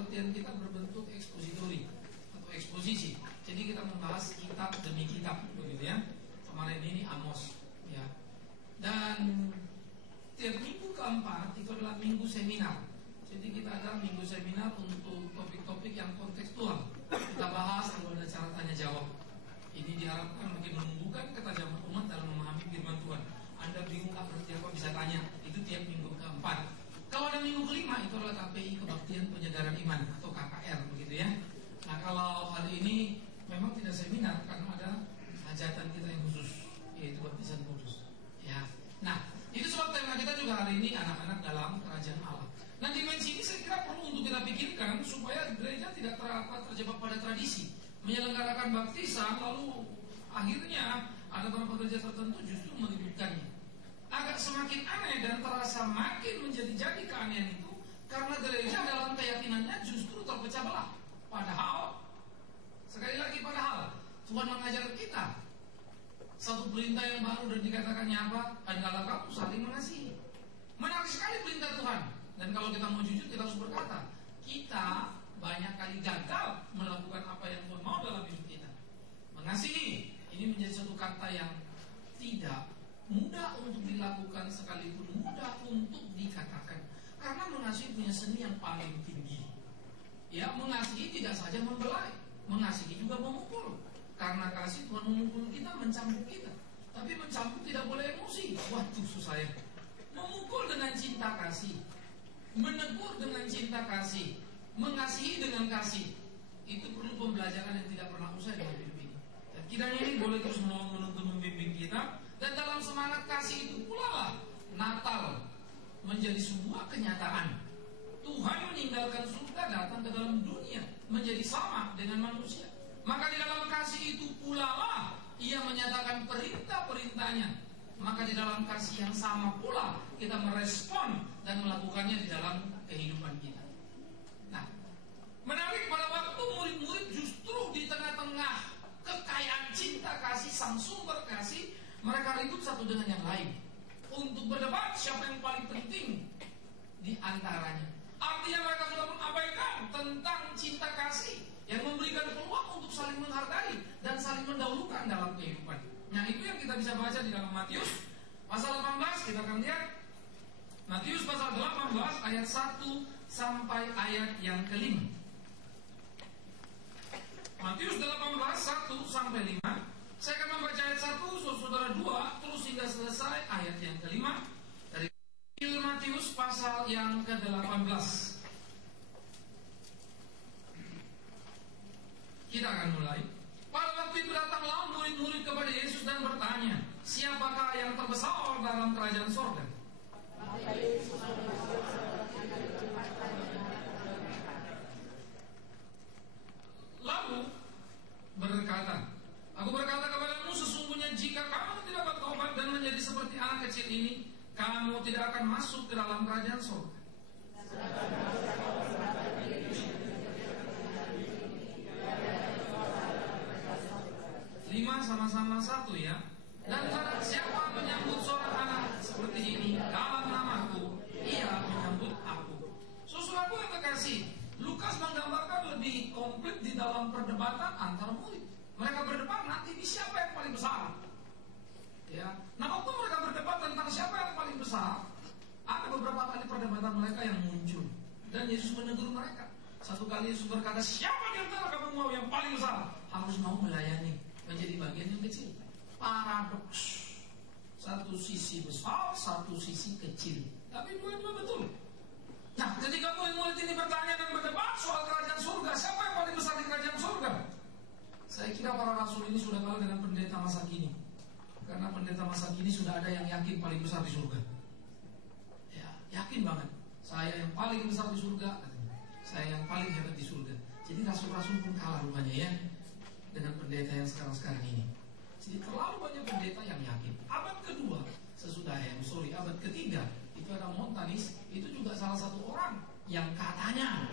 pengertian kita berbentuk ekspositori atau eksposisi. Jadi kita membahas kitab demi kitab, begitu ya. Kemarin ini Amos, ya. Dan tiap minggu keempat itu adalah minggu seminar. Jadi kita ada minggu seminar untuk topik-topik yang kontekstual. Kita bahas lalu ada cara tanya jawab. Ini diharapkan makin menumbuhkan ketajaman umat dalam memahami firman Tuhan. Anda bingung berarti apa, bisa tanya. Itu tiap minggu keempat. Kalau ada minggu kelima itu adalah KPI, Kebaktian Penyegaran Iman atau KKR, begitu ya. Nah kalau hari ini memang tidak seminar karena ada hajatan kita yang khusus, yaitu baptisan kudus. Ya. Nah itu sebab tema kita juga hari ini anak-anak dalam kerajaan Allah. Nah dimensi ini saya kira perlu untuk kita pikirkan supaya gereja tidak terjebak pada tradisi menyelenggarakan baptisan lalu akhirnya ada beberapa gereja tertentu justru meributkannya. Agak semakin aneh dan terasa makin menjadi keanehan itu karena gereja dalam keyakinannya justru terpecah belah. Padahal sekali lagi Tuhan mengajar kita satu perintah yang baru dan dikatakannya apa? Adalah kamu saling mengasihi. Menarik sekali perintah Tuhan. Dan kalau kita mau jujur kita harus berkata, kita banyak kali gagal melakukan apa yang Tuhan mau dalam hidup kita. Mengasihi ini menjadi satu kata yang tidak mudah untuk dilakukan sekalipun mudah untuk dikatakan. Karena mengasihi punya seni yang paling tinggi. Ya, mengasihi tidak saja membelai, mengasihi juga memukul. Karena kasih Tuhan memukul kita, mencambuk kita. Tapi mencambuk tidak boleh emosi. Waduh susah ya. Memukul dengan cinta kasih, menegur dengan cinta kasih, mengasihi dengan kasih. Itu perlu pembelajaran yang tidak pernah usai dalam hidup ini. Dan kiranya ini boleh terus menuntun membimbing kita. Dan dalam semangat kasih itu pula lah Natal menjadi sebuah kenyataan. Tuhan meninggalkan surga datang ke dalam dunia menjadi sama dengan manusia. Maka di dalam kasih itu pula lah Ia menyatakan perintah-perintahnya. Maka di dalam kasih yang sama pula kita merespon dan melakukannya di dalam kehidupan kita. Nah, menarik pada waktu murid-murid justru di tengah-tengah kekayaan cinta kasih, sang sumber kasih, mereka ribut satu dengan yang lain untuk berdebat siapa yang paling penting di antaranya. Artinya mereka sudah mengabaikan tentang cinta kasih yang memberikan peluang untuk saling menghargai dan saling mendahulukan dalam kehidupan. Nah itu yang kita bisa baca di dalam Matius pasal 18. Kita akan lihat Matius pasal 18 ayat 1 sampai ayat yang kelima. Matius 18 1 sampai 5. Saya akan membaca ayat 1, saudara 2 terus hingga selesai ayat yang kelima dari Matius pasal yang ke-18. Kita akan mulai. Pada waktu itu datanglah murid-murid kepada Yesus dan bertanya, siapakah yang terbesar dalam kerajaan sorga? Lalu berkata, aku berkata kepadamu, sesungguhnya jika kamu tidak bertobat dan menjadi seperti anak kecil ini, kamu tidak akan masuk ke dalam kerajaan sorga. Lima sama-sama satu ya. Dan barang siapa menyambut seorang anak seperti ini dalam namaku, ia menyambut aku. Saudaraku yang terkasih, Lukas menggambarkan lebih komplit di dalam perdebatan antara murid. Mereka berdebat nanti di siapa yang paling besar. Ya, nah waktu mereka berdebat tentang siapa yang paling besar, ada beberapa kali perdebatan mereka yang muncul dan Yesus menegur mereka. Satu kali Yesus berkata, siapa di antara kamu mau yang paling besar? Harus mau melayani, menjadi bagian yang kecil. Paradoks, satu sisi besar, satu sisi kecil, tapi dua-dua betul. Nah, ketika murid ini bertanya dan berdebat soal kerajaan surga, siapa yang paling besar di kerajaan surga? Saya kira para rasul ini sudah kalah dengan pendeta masa kini. Karena pendeta masa kini sudah ada yang yakin paling besar di surga. Ya, yakin banget. Saya yang paling besar di surga, katanya. Saya yang paling hebat di surga. Jadi rasul-rasul pun kalah rupanya ya dengan pendeta yang sekarang-sekarang ini. Jadi terlalu banyak pendeta yang yakin. Abad kedua sesudah abad ketiga itu ada Montanis. Itu juga salah satu orang yang katanya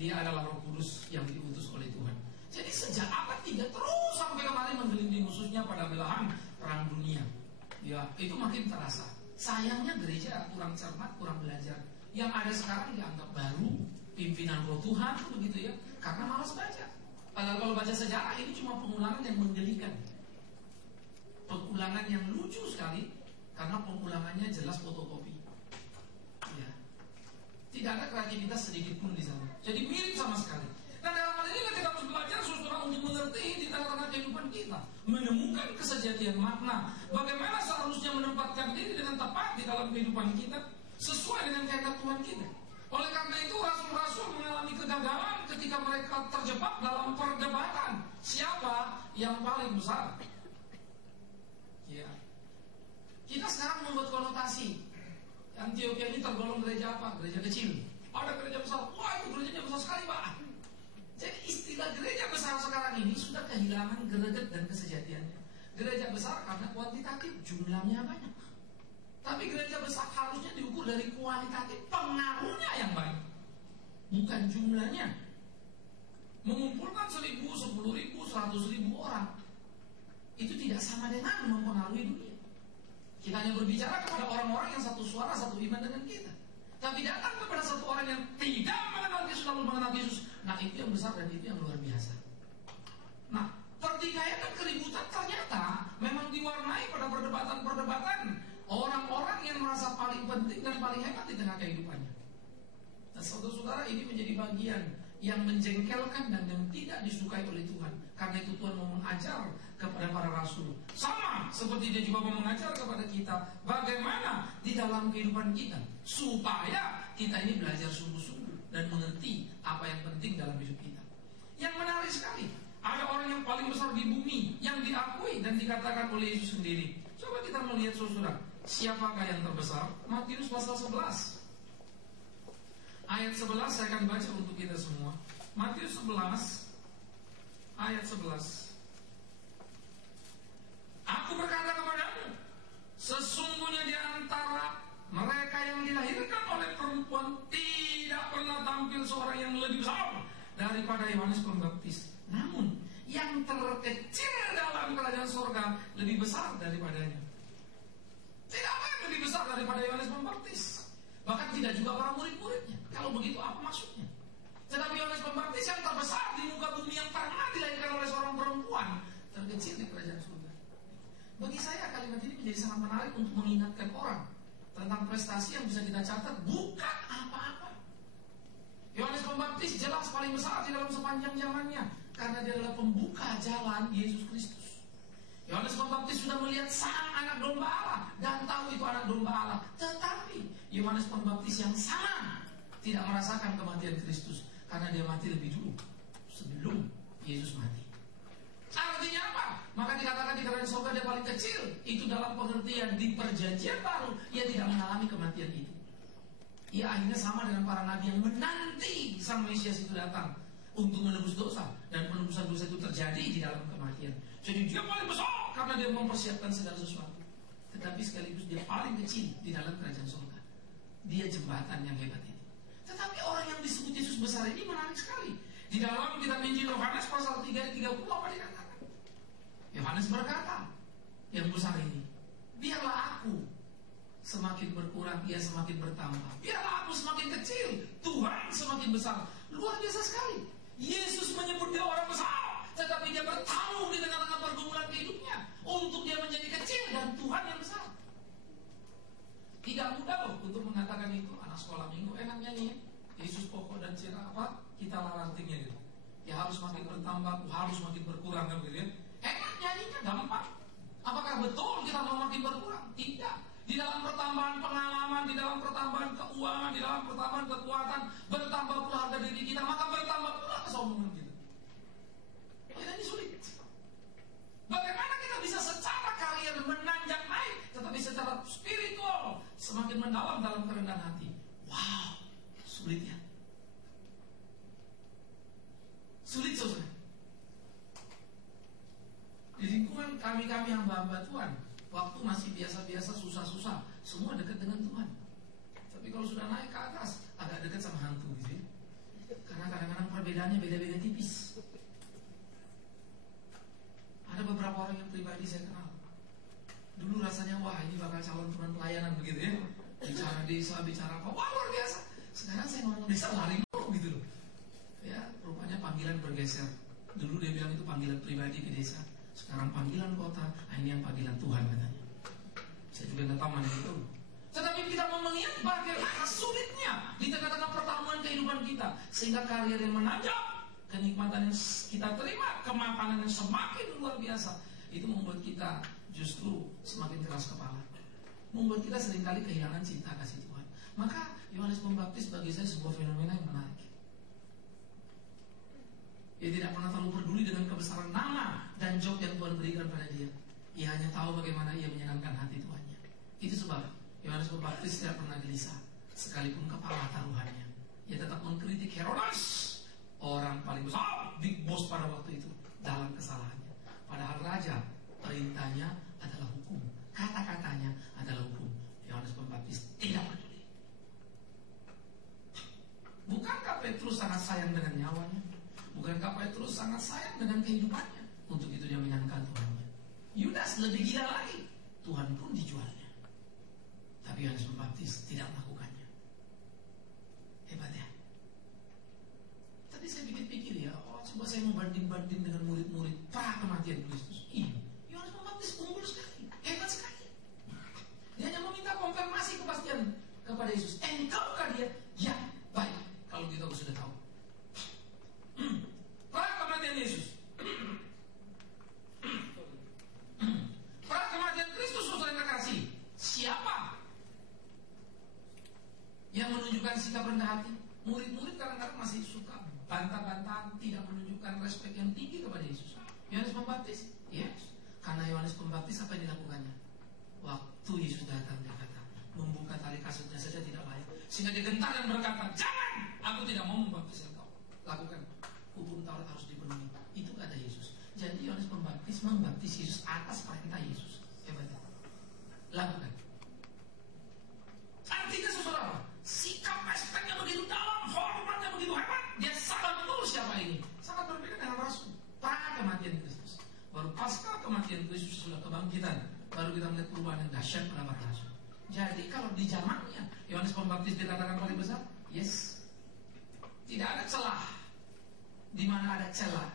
dia adalah Roh Kudus yang diutus oleh Tuhan. Jadi sejak abad 3 terus sampai kemarin menggelinding khususnya pada belahan perang dunia. Ya, itu makin terasa. Sayangnya gereja kurang cermat, kurang belajar. Yang ada sekarang dianggap baru, pimpinan roh Tuhan, begitu ya, karena malas baca. Padahal kalau baca sejarah ini cuma pengulangan yang menggelikan, pengulangan yang lucu sekali, karena pengulangannya jelas fotokopi. Ya. Tidak ada kreativitas sedikit pun di sana. Jadi mirip sama sekali. Nah, dalam hal ini kita harus belajar saudara untuk mengerti di tengah-tengah kehidupan kita, menemukan kesejatian makna, bagaimana seharusnya menempatkan diri dengan tepat di dalam kehidupan kita sesuai dengan kehendak Tuhan kita. Oleh karena itu rasul-rasul mengalami kegagalan ketika mereka terjebak dalam perdebatan siapa yang paling besar. Ya. Kita sekarang membuat konotasi Antioquia ini tergolong gereja apa? Gereja kecil. Ada gereja besar. Wah, itu gerejanya besar sekali, Pak. Jadi istilah gereja besar sekarang ini sudah kehilangan greget dan kesejatiannya. Gereja besar karena kuantitatif, jumlahnya banyak. Tapi gereja besar harusnya diukur dari kualitatif, pengaruhnya yang baik, bukan jumlahnya. Mengumpulkan 1.000, 10.000, 100.000 orang itu tidak sama dengan mempengaruhi dunia. Kita hanya berbicara kepada orang-orang yang satu suara, satu iman dengan kita. Tapi datang kepada satu orang yang tidak mengenal Yesus lalu mengenal Yesus, nah itu yang besar dan itu yang luar biasa. Nah, pertikaian dan keributan ternyata memang diwarnai pada perdebatan-perdebatan orang-orang yang merasa paling penting dan paling hebat di tengah kehidupannya. Nah, saudara-saudara, ini menjadi bagian yang menjengkelkan dan yang tidak disukai oleh Tuhan. Karena itu Tuhan mau mengajar kepada para rasul, sama seperti dia juga mau mengajar kepada kita bagaimana di dalam kehidupan kita, supaya kita ini belajar sungguh-sungguh dan mengerti apa yang penting dalam hidup kita. Yang menarik sekali, ada orang yang paling besar di bumi yang diakui dan dikatakan oleh Yesus sendiri. Coba kita melihat saudara, siapakah yang terbesar? Matius pasal 11 ayat 11 saya akan baca untuk kita semua. Matius 11 ayat 11. Aku berkata kepadamu, sesungguhnya di antara mereka yang dilahirkan oleh perempuan tidak pernah tampil seorang yang lebih besar daripada Yohanes Pembaptis. Namun yang terkecil dalam kerajaan surga lebih besar daripadanya. Tidak ada yang lebih besar daripada Yohanes Pembaptis. Bahkan tidak juga para murid-muridnya. Kalau begitu apa maksudnya? Tetapi Yohanes Pembaptis yang terbesar di muka bumi yang pernah dilahirkan oleh seorang perempuan, terkecil di kerajaan surga. Bagi saya kalimat ini menjadi sangat menarik untuk mengingatkan orang tentang prestasi yang bisa kita catat bukan apa-apa. Yohanes Pembaptis jelas paling besar di dalam sepanjang zamannya karena dia adalah pembuka jalan Yesus Kristus. Yohanes Pembaptis sudah melihat sang anak domba Allah dan tahu itu anak domba Allah. Tetapi Yohanes Pembaptis yang sama tidak merasakan kematian Kristus karena dia mati lebih dulu sebelum Yesus mati. Artinya apa? Maka dikatakan di kerajaan surga dia paling kecil. Itu dalam pengertian di perjanjian baru ia tidak mengalami kematian itu. Ia akhirnya sama dengan para nabi yang menanti sang Mesias itu datang untuk menebus dosa, dan penebusan dosa itu terjadi di dalam kematian. Jadi dia paling besar karena dia mempersiapkan segala sesuatu. Tetapi sekaligus dia paling kecil di dalam kerajaan surga. Dia jembatan yang hebat itu. Tetapi orang yang disebut Yesus besar ini menarik sekali. Di dalam kitab Injil Yohanes pasal 3 ayat 30 apa dikatakan? Yohanes berkata, yang besar ini, biarlah aku semakin berkurang, ia semakin bertambah. Biarlah aku semakin kecil, Tuhan semakin besar. Luar biasa sekali. Yesus menyebut dia orang besar, tetapi dia bertarung di tengah-tengah pergumulan hidupnya untuk dia menjadi kecil dan Tuhan yang besar. Tidak mudah loh untuk mengatakan itu. Anak sekolah minggu enak nyanyi, Yesus pokok dan ciri apa? Kita larantingnya gitu. Ya harus makin bertambah, harus makin berkurang kan gitu ya. Enak nyanyinya, gampang. Apakah betul kita mau makin berkurang? Tidak. Di dalam pertambahan pengalaman, di dalam pertambahan keuangan, di dalam pertambahan kekuatan, bertambah pula harga diri kita, maka bertambah pula kesombongan kita. Kita ini sulit. Bagaimana kita bisa secara kalian menanjak naik, tetapi secara spiritual semakin mendalam dalam kerendahan hati? Wow, sulit ya. Sulit saudara. Di lingkungan kami-kami hamba-hamba Tuhan, waktu masih biasa-biasa, susah-susah, semua dekat dengan Tuhan. Tapi kalau sudah naik ke atas, agak dekat sama hantu gitu ya. Karena kadang-kadang perbedaannya beda-beda tipis. Ada beberapa orang yang pribadi saya kenal. Dulu rasanya wah ini bakal calon teman pelayanan begitu ya. Bicara desa, bicara apa, wah luar biasa. Sekarang saya ngomong desa lari gitu loh. bergeser. Dulu dia bilang itu panggilan pribadi ke desa, sekarang panggilan kota. Ini yang panggilan Tuhan katanya. Saya juga nggak tahu mana itu. Tetapi kita mau mengingat bagaimana sulitnya di tengah-tengah pertarungan kehidupan kita, sehingga karir yang menanjak, kenikmatan yang kita terima, kemapanan yang semakin luar biasa, itu membuat kita justru semakin keras kepala, membuat kita seringkali kehilangan cinta kasih Tuhan. Maka Yohanes Pembaptis bagi saya sebuah fenomena yang menarik. Dia tidak pernah terlalu peduli dengan kebesaran nama dan job yang Tuhan berikan pada dia. Ia hanya tahu bagaimana ia menyenangkan hati Tuhannya. Itu sebab Yohanes Pembaptis tidak pernah gelisah, sekalipun kepala taruhannya. Ia tetap mengkritik Herodes, orang paling besar, big boss pada waktu itu, dalam kesalahannya. Padahal raja, perintahnya adalah hukum, kata-katanya adalah hukum. Yohanes Pembaptis tidak peduli. Bukankah Petrus sangat sayang dengan nyawanya? Bukankah Petrus sangat sayang dengan kehidupannya? Untuk itu dia menyenangkan Tuhannya. Yudas lebih gila lagi, Tuhan pun dijualnya. Tapi Yohanes Pembaptis tidak melakukannya. Hebat ya. Tadi saya pikir-pikir ya, coba saya mau banding-banding dengan murid-murid pra kematian Kristus. Yohanes Pembaptis unggul sekali, hebat sekali. Dia hanya meminta konfirmasi kepastian kepada Yesus. Engkaukah dia? Ya, baik. Kalau gitu aku sudah tahu. Pra kematian Yesus, pra kematian Kristus, saudara yang terkasih, siapa yang menunjukkan sikap rendah hati? Murid-murid kadang-kadang masih suka bantah-bantahan, tidak menunjukkan respek yang tinggi kepada Yesus. Yohanes Pembaptis, yes. Karena Yohanes Pembaptis apa yang dilakukannya? Waktu Yesus datang, dia kata, membuka tali kasutnya saja tidak layak, sehingga dia gentar dan berkata, jangan, aku tidak mau membaptis engkau. Lakukan, hukum Taurat harus dipenuhi. Itu kata Yesus. Jadi Yohanes Pembaptis membaptis Yesus atas perintah Yesus. Hebat. Lakukan. Artinya saudara, sikap respeknya begitu dalam, hormatnya begitu hebat. Dia sangat betul siapa ini. Sangat berbeda dengan Rasul. Pra kematian Kristus. Baru pasca kematian Kristus sudah kebangkitan, baru kita melihat perubahan yang dahsyat pada para rasul. Jadi kalau di zamannya Yohanes Pembaptis dikatakan paling besar, yes. Tidak ada celah. Di mana ada celah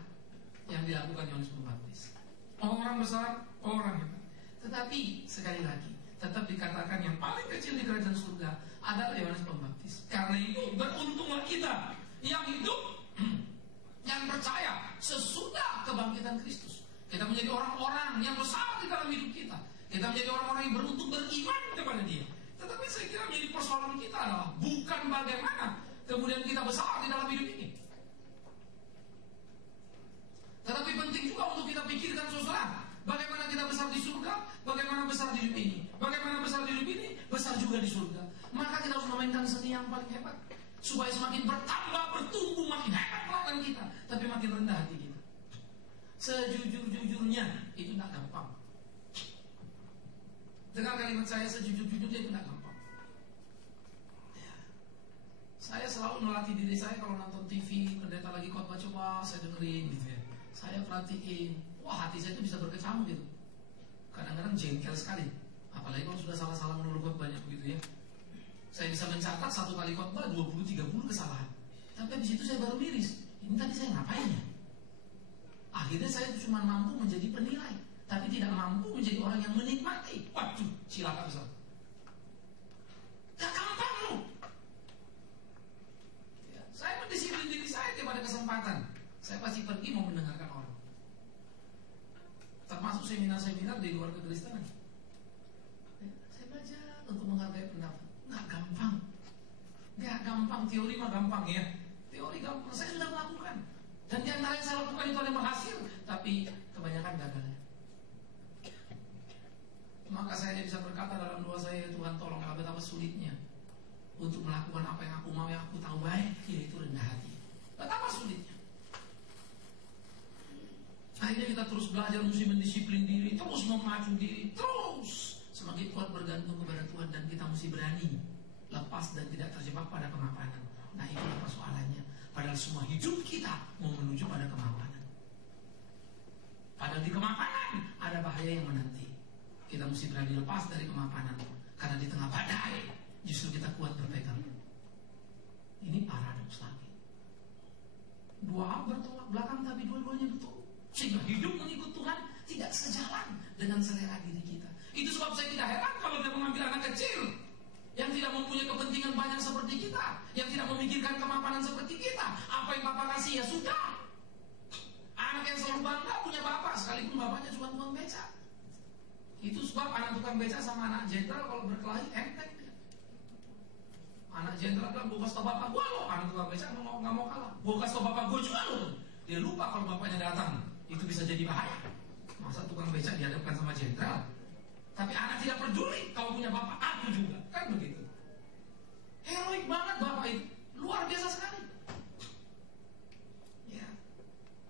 yang dilakukan Yohanes Pembaptis. Orang besar, orang hebat. Tetapi sekali lagi, tetap dikatakan yang paling kecil di kerajaan surga adalah Yohanes Pembaptis. Karena itu beruntunglah kita yang hidup, yang percaya sesudah kebangkitan Kristus. Kita menjadi orang-orang yang besar di dalam hidup kita. Kita menjadi orang-orang yang beruntung beriman kepada Dia. Tetapi saya kira menjadi persoalan kita adalah bukan bagaimana kemudian kita besar di dalam hidup ini. Tetapi penting juga untuk kita pikirkan saudara, bagaimana kita besar di surga, bagaimana besar di hidup ini. Bagaimana besar di hidup ini, besar juga di surga. Maka kita harus memainkan seni yang paling hebat, supaya semakin bertambah, bertumbuh, makin hebat pelayanan kita, tapi makin rendah hati kita. Sejujur-jujurnya, itu tidak gampang. Dengar kalimat saya, sejujur-jujurnya itu tidak gampang. Saya selalu melatih diri saya kalau nonton TV, pendeta lagi khotbah, coba saya dengerin gitu ya. Saya perhatiin, wah hati saya itu bisa berkecamuk gitu. Kadang-kadang jengkel sekali. Apalagi kalau sudah salah-salah menurut khotbahnya begitu ya. Saya bisa mencatat satu kali khotbah 20-30 kesalahan. Tapi di situ saya baru miris. Ini tadi saya ngapain ya? Akhirnya saya cuma mampu menjadi penilai, tapi tidak mampu menjadi orang yang menikmati. Waduh, silakan besar. Gak gampang loh. Ya, saya mendisiplin diri saya kepada kesempatan. Saya pasti pergi mau mendengarkan orang. Termasuk seminar-seminar di luar kekristenan. Ya, saya belajar untuk menghargai pendapat. Gak gampang. Gak gampang, teori mah gampang ya. Teori gampang, saya sudah melakukan. Dan di antara yang saya lakukan itu ada yang berhasil, tapi kebanyakan gagalnya. Maka saya bisa berkata dalam doa saya, Tuhan tolonglah betapa sulitnya untuk melakukan apa yang aku mau, yang aku tahu baik, yaitu rendah hati. Betapa sulitnya. Akhirnya kita terus belajar, mesti mendisiplin diri, terus memacu diri, terus semakin kuat bergantung kepada Tuhan, dan kita mesti berani lepas dan tidak terjebak pada kemapanan. Nah itulah persoalannya. Padahal semua hidup kita mau menuju pada kemapanan. Padahal di kemapanan ada bahaya yang menanti. Kita mesti berani lepas dari kemapanan, karena di tengah badai justru kita kuat berpegang. Ini paradoks lagi. Dua hal bertolak belakang tapi dua-duanya betul. Sehingga hidup mengikut Tuhan tidak sejalan dengan selera diri kita. Itu sebab saya tidak heran kalau dia mengambil anak kecil yang tidak mempunyai kepentingan banyak seperti kita, yang tidak memikirkan kemapanan seperti kita. Apa yang Bapak kasih ya sudah. Anak yang selalu bangga punya bapak, sekalipun bapaknya cuma tukang beca. Itu sebab anak tukang beca sama anak jenderal kalau berkelahi enteng dia. Anak jenderal bilang, "Gue kasih tau bapak gue loh." Anak tukang beca nggak mau kalah. "Gue kasih tau bapak gue juga loh." Dia lupa kalau bapaknya datang. Itu bisa jadi bahaya. Masa tukang beca dihadapkan sama jenderal? Tapi anak tidak peduli kalau punya bapak, aku juga. Kan begitu. Heroik banget bapak itu. Luar biasa sekali. Ya.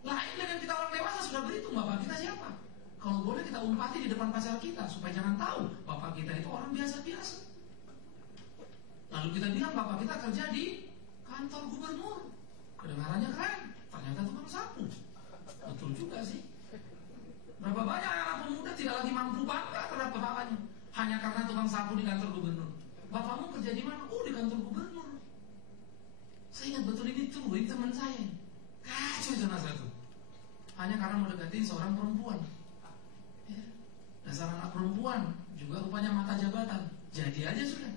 Lain dengan kita orang dewasa sudah berhitung bapak kita siapa. Kalau boleh kita umpati di depan pacar kita supaya jangan tahu bapak kita itu orang biasa-biasa. Lalu kita bilang bapak kita kerja di kantor gubernur. Kedengarannya keren. Ternyata tukang sapu. Betul juga sih. Berapa banyak anak pemuda tidak lagi mampu bangga terhadap bapaknya hanya karena tukang sapu di kantor gubernur. Bapakmu kerja di mana? Oh, di kantor gubernur. Saya ingat betul ini teman saya. Kacau itu satu. Hanya karena mendekati seorang perempuan. Ya. Dasar anak perempuan juga rupanya mata jabatan. Jadi aja sudah.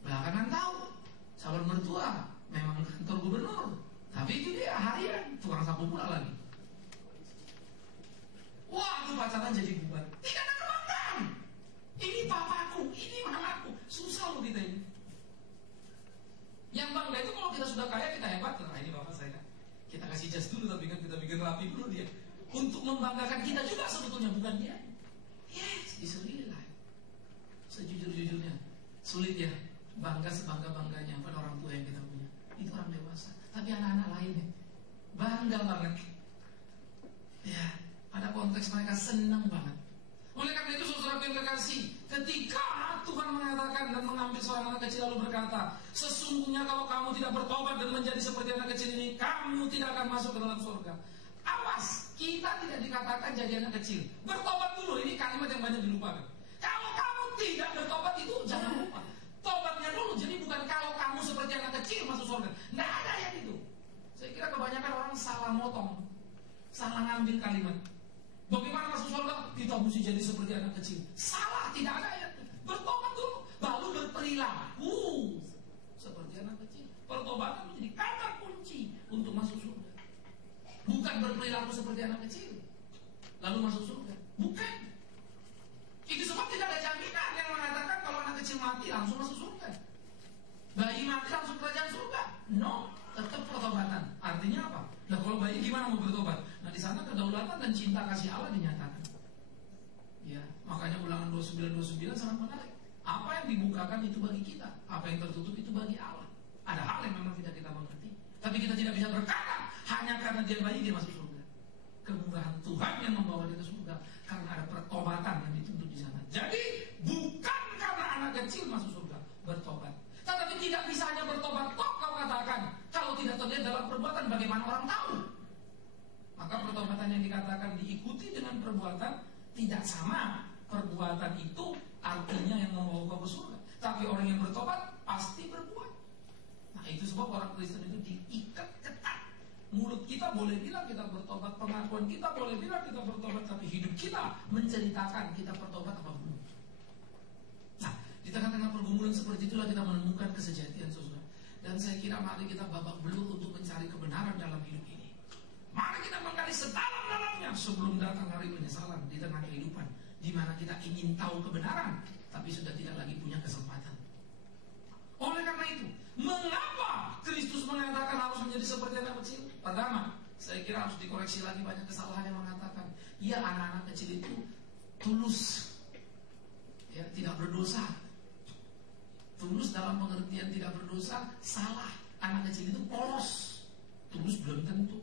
Belakangan tahu calon mertua memang kantor gubernur. Tapi itu dia harian tukang sapu pula lagi. Wah, itu pacaran jadi bubar. Tidak ada kebanggaan. Ini papaku, ini mamaku. Susah loh kita ini. Yang bangga itu kalau kita sudah kaya, kita hebat. Nah, ini bapak saya. Kita kasih jas dulu, tapi kan kita bikin rapi dulu dia. Untuk membanggakan kita juga sebetulnya, bukan dia. Yes, diselilah. Sejujur-jujurnya, sulit ya bangga sebangga-bangganya pada orang tua yang kita punya. Itu orang dewasa. Tapi anak-anak lainnya bangga banget. Ya. Pada konteks mereka senang banget. Oleh karena itu saudara yang terkasih, ketika Tuhan mengatakan dan mengambil seorang anak kecil lalu berkata, sesungguhnya kalau kamu tidak bertobat dan menjadi seperti anak kecil ini, kamu tidak akan masuk ke dalam surga. Awas, kita tidak dikatakan jadi anak kecil. Bertobat dulu, ini kalimat yang banyak dilupakan. Kalau kamu tidak bertobat itu jangan lupa. Tobatnya dulu, jadi bukan kalau kamu seperti anak kecil masuk surga. Tidak ada yang itu. Saya kira kebanyakan orang salah motong, salah ngambil kalimat. Bagaimana masuk surga? Kita mesti jadi seperti anak kecil. Salah, tidak ada ayatnya. Bertobat dulu, lalu berperilaku seperti anak kecil. Pertobatan menjadi kata kunci untuk masuk surga. Bukan berperilaku seperti anak kecil lalu masuk surga. Bukan. Itu sebab tidak ada jaminan yang mengatakan kalau anak kecil mati langsung masuk surga. Bayi mati langsung kerajaan surga. No, tetap pertobatan. Artinya apa? Nah, kalau bayi gimana mau bertobat? Nah, di sana kedaulatan dan cinta kasih Allah dinyatakan. Ya, makanya Ulangan 29:29 sangat menarik. Apa yang dibukakan itu bagi kita, apa yang tertutup itu bagi Allah. Ada hal yang memang tidak kita mengerti, tapi kita tidak bisa berkata hanya karena dia bayi dia masuk surga. Kemurahan Tuhan yang membawa dia ke surga karena ada pertobatan yang dituntut di sana. Jadi bukan karena anak kecil masuk surga, bertobat. Tetapi tidak bisa hanya bertobat. Kok kau katakan kalau tidak terlihat dalam perbuatan bagaimana orang tahu? Maka pertobatan yang dikatakan diikuti dengan perbuatan tidak sama. Perbuatan itu artinya yang membawa kau ke surga. Tapi orang yang bertobat pasti berbuat. Nah, itu sebab orang Kristen itu diikat ketat. Mulut kita boleh bilang kita bertobat, pengakuan kita boleh bilang kita bertobat, tapi hidup kita menceritakan kita bertobat apa belum. Nah, di tengah-tengah pergumulan seperti itulah kita menemukan kesejatian, saudara. Dan saya kira mari kita babak belur untuk mencari kebenaran dalam hidup ini. Mari kita menggali sedalam-dalamnya sebelum datang hari penyesalan di tengah kehidupan, di mana kita ingin tahu kebenaran, tapi sudah tidak lagi punya kesempatan. Oleh karena itu, mengapa Kristus mengatakan harus menjadi seperti anak kecil? Pertama, saya kira harus dikoreksi lagi banyak kesalahan yang mengatakan, ya anak-anak kecil itu tulus, ya tidak berdosa. Tulus dalam pengertian tidak berdosa salah. Anak kecil itu polos. Tulus belum tentu.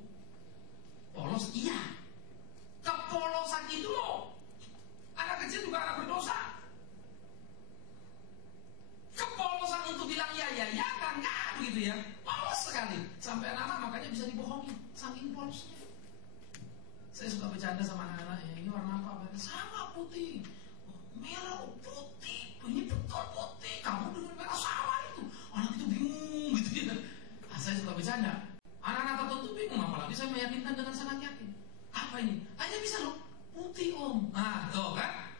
Polos iya. Kepolosan itu loh. Anak kecil juga anak berdosa. Kepolosan untuk bilang ya kan gitu ya. Polos sekali. Sampai anak-anak makanya bisa dibohongi. Saking polosnya. Saya suka bercanda sama anak-anak ya. Ini warna apa? Sama putih. Merah putih. Ini betul putih. Kamu dengan merah sama itu. Anak itu bingung gitu ya. Nah, saya suka bercanda. Anak-anak tertentu bingung, apalagi saya meyakinkan dengan sangat yakin. Apa ini? Hanya bisa loh putih om. Nah tuh kan,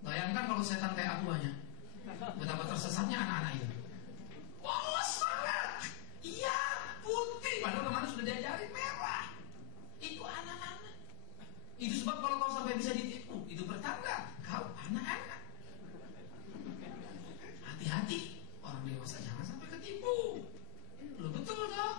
bayangkan kalau setan kayak aku banyak, betapa tersesatnya anak-anak itu. Polos banget. Iya putih, padahal kemarin sudah diajarin merah. Itu anak-anak. Itu sebab kalau kau sampai bisa ditipu, itu pertanda kau anak-anak. Hati-hati, orang dewasa jangan sampai ketipu. Lo betul toh?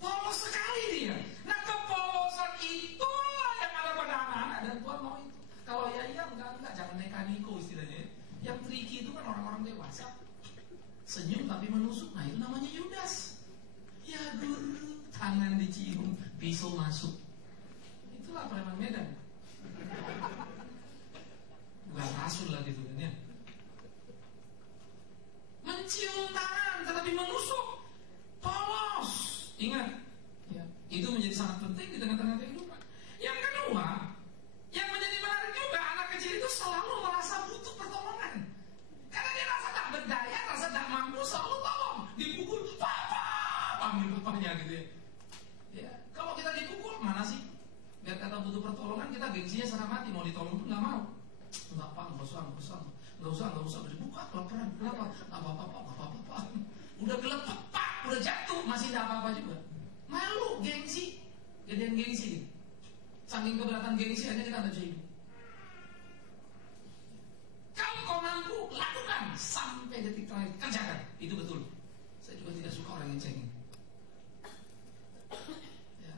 Polos sekali dia. Nah kepolosan itulah yang ada pada anak-anak, dan Tuhan mau itu. Kalau ya enggak, jangan nekaniko istilahnya. Yang tricky itu kan orang-orang dewasa, senyum tapi menusuk. Nah itu namanya Yudas. Ya guru, tangan dicium, pisau masuk. Itulah preman Medan. Bukan rasul lah gitu kan ya. Mencium tangan tetapi menusuk, polos. Ingat ya, itu menjadi sangat penting di tengah-tengah kehidupan. Yang kedua, yang menjadi menarik juga, anak kecil itu selalu merasa butuh pertolongan. Karena dia rasa tak berdaya, rasa tak mampu, selalu tolong. Dipukul, papa, panggil papanya gitu ya. Ya, kalau kita dipukul, mana sih? Biar kata butuh pertolongan, kita gengsinya setengah mati, mau ditolong pun nggak mau. Enggak pak, nggak usah dibuka kelaparan. Kenapa? Nggak apa-apa. Udah gelap pak, udah jatuh, masih nggak apa-apa juga. Malu, gengsi, gedean gengsi. Saking keberatan gengsi aja kita nggak bisa hidup. Kalau kau mampu, lakukan sampai detik terakhir, kerjakan. Itu betul. Saya juga tidak suka orang yang cengeng. Ya.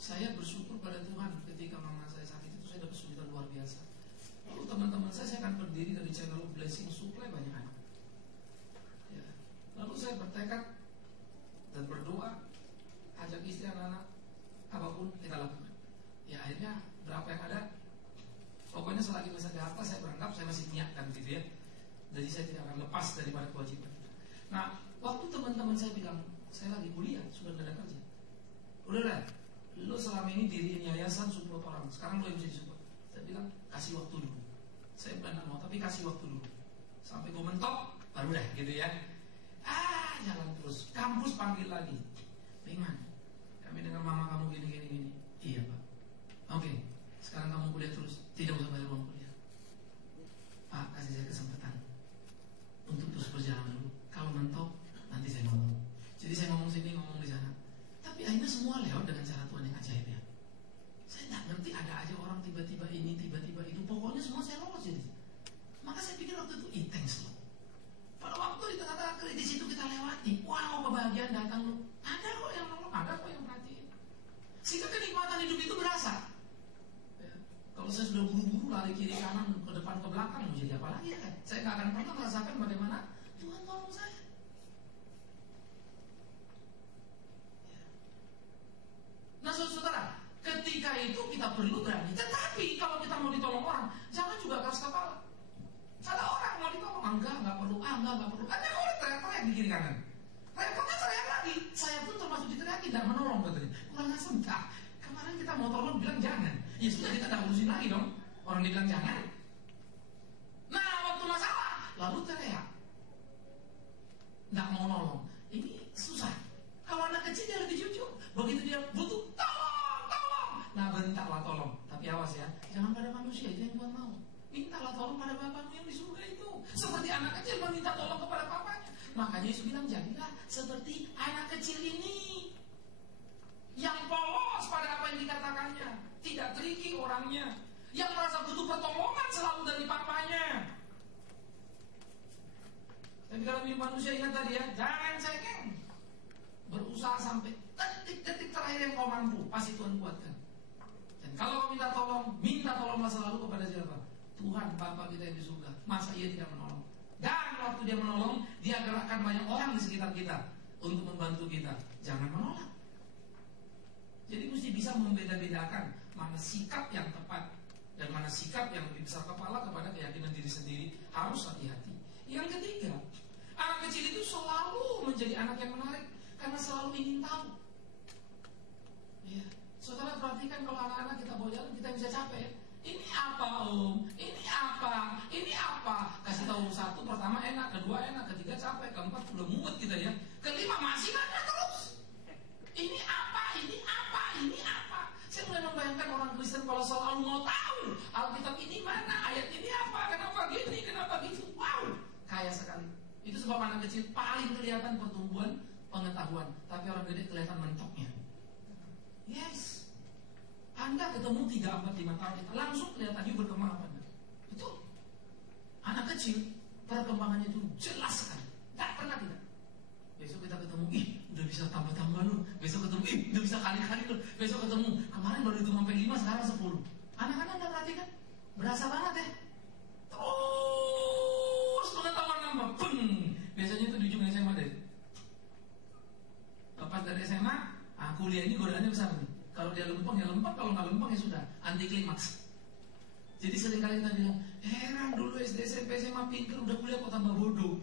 Saya bersyukur pada Tuhan ketika mama saya sakit itu saya dapat kesulitan luar biasa. Lalu teman-teman saya akan berdiri dari channel Blessing Supply banyak anak. Ya. Lalu saya bertekad dan berdoa, ajak istri anak-anak, apapun kita lakukan. Ya akhirnya berapa yang ada, pokoknya selagi masih ada harta saya beranggap saya masih niatkan gitu ya. Jadi saya tidak akan lepas daripada kewajiban. Nah waktu teman-teman saya bilang saya lagi kuliah, sudah tidak ada kerja. Udah lah, lo selama ini diriin yayasan support orang, sekarang lo yang bisa disupport. Saya bilang kasih waktu dulu. Saya bilang nggak mau, tapi kasih waktu dulu sampai gue mentok baru dah gitu ya. Jalan terus. Kampus panggil lagi, Bingman, kami dengar mama kamu gini. Iya pak. Oke, sekarang kamu kuliah terus, tidak usah bayar uang kuliah. Pak, kasih saya kesempatan untuk terus berjalan dulu. Kalau mentok, nanti saya ngomong. Jadi saya ngomong sini, ngomong di sana. Tapi akhirnya semua lewat dengan cara Tuhan yang ajaib ya. Saya tidak ngerti, ada aja orang tiba-tiba ini, tiba-tiba itu. Pokoknya semua saya lolos jadi. Maka saya pikir waktu itu, thanks loh. Pada waktu di tengah-tengah kritis itu kita lewati, wow kebahagiaan datang loh. Ada kok yang nolong, ada kok yang perhatiin. Sehingga kenikmatan hidup itu berasa. Ya. Kalau saya sudah buru-buru lari kiri kanan, ke depan ke belakang, mau jadi apa lagi ya kan? Saya nggak akan pernah merasakan bagaimana Tuhan tolong saya. Ya. Nah saudara, ketika itu kita perlu berani. Tetapi kalau kita mau ditolong orang, jangan juga keras kepala. Ada orang mau ditolong, enggak perlu, enggak perlu. Ada orang teriak-teriak di kiri kanan. Repotnya teriak lagi. Saya pun termasuk diteriakin, tidak menolong katanya. Kurang asem, kemarin kita mau tolong bilang jangan. Ya sudah kita tidak urusin lagi dong. Orang dibilang jangan. Nah waktu masalah, lalu teriak, nggak mau nolong. Ini susah. Kalau anak kecil dia lebih jujur. Begitu dia butuh, tolong. Nah bentaklah tolong. Tapi awas ya, jangan pada manusia, itu yang Tuhan mau. Mintalah tolong pada Bapakmu yang di surga itu. Seperti anak kecil meminta tolong kepada Bapaknya. Makanya Yesus bilang, jadilah seperti anak kecil ini, yang polos pada apa yang dikatakannya, tidak tricky orangnya, yang merasa butuh pertolongan selalu dari Bapaknya. Tapi kalau hidup manusia ingat tadi ya, jangan cengeng. Berusaha sampai detik-detik terakhir yang kau mampu, pasti Tuhan kuatkan. Dan kalau kau minta tolonglah selalu kepada siapa? Tuhan Bapa kita yang di surga. Masa ia tidak menolong? Dan waktu dia menolong, dia gerakkan banyak orang di sekitar kita untuk membantu kita. Jangan menolak. Jadi mesti bisa membeda-bedakan mana sikap yang tepat dan mana sikap yang lebih besar kepala kepada keyakinan diri sendiri. Harus hati-hati. Yang ketiga, anak kecil itu selalu menjadi anak yang menarik karena selalu ingin tahu. Ya, saudara perhatikan kalau anak-anak kita bawa jalan, kita bisa capek. Ini apa om? Ini apa? Kasih tahu satu, pertama enak, kedua enak, ketiga capek, keempat udah mumet kita ya. paling kelihatan pertumbuhan pengetahuan, tapi orang gede kelihatan mentoknya. Yes. Anda ketemu 3, 4, 5 tahun langsung kelihatan you berkembang apa enggak. Betul. Anak kecil perkembangannya itu jelas sekali. Tak pernah tidak. Besok kita ketemu, udah bisa tambah-tambah lu. Besok ketemu, udah bisa kali-kali lu. Besok ketemu, kemarin baru itu sampai 5, sekarang 10. Anak-anak udah perhatikan, berasa banget ya. Terus pengetahuan nambah, biasanya itu di ujung SMA deh. Lepas dari SMA, kuliah ini godaannya besar nih. Kalau dia lempeng ya lempeng, kalau nggak lempeng ya sudah, anti klimaks. Jadi seringkali kita bilang, heran dulu SD, SMP, SMA pinter, udah kuliah kok tambah bodoh.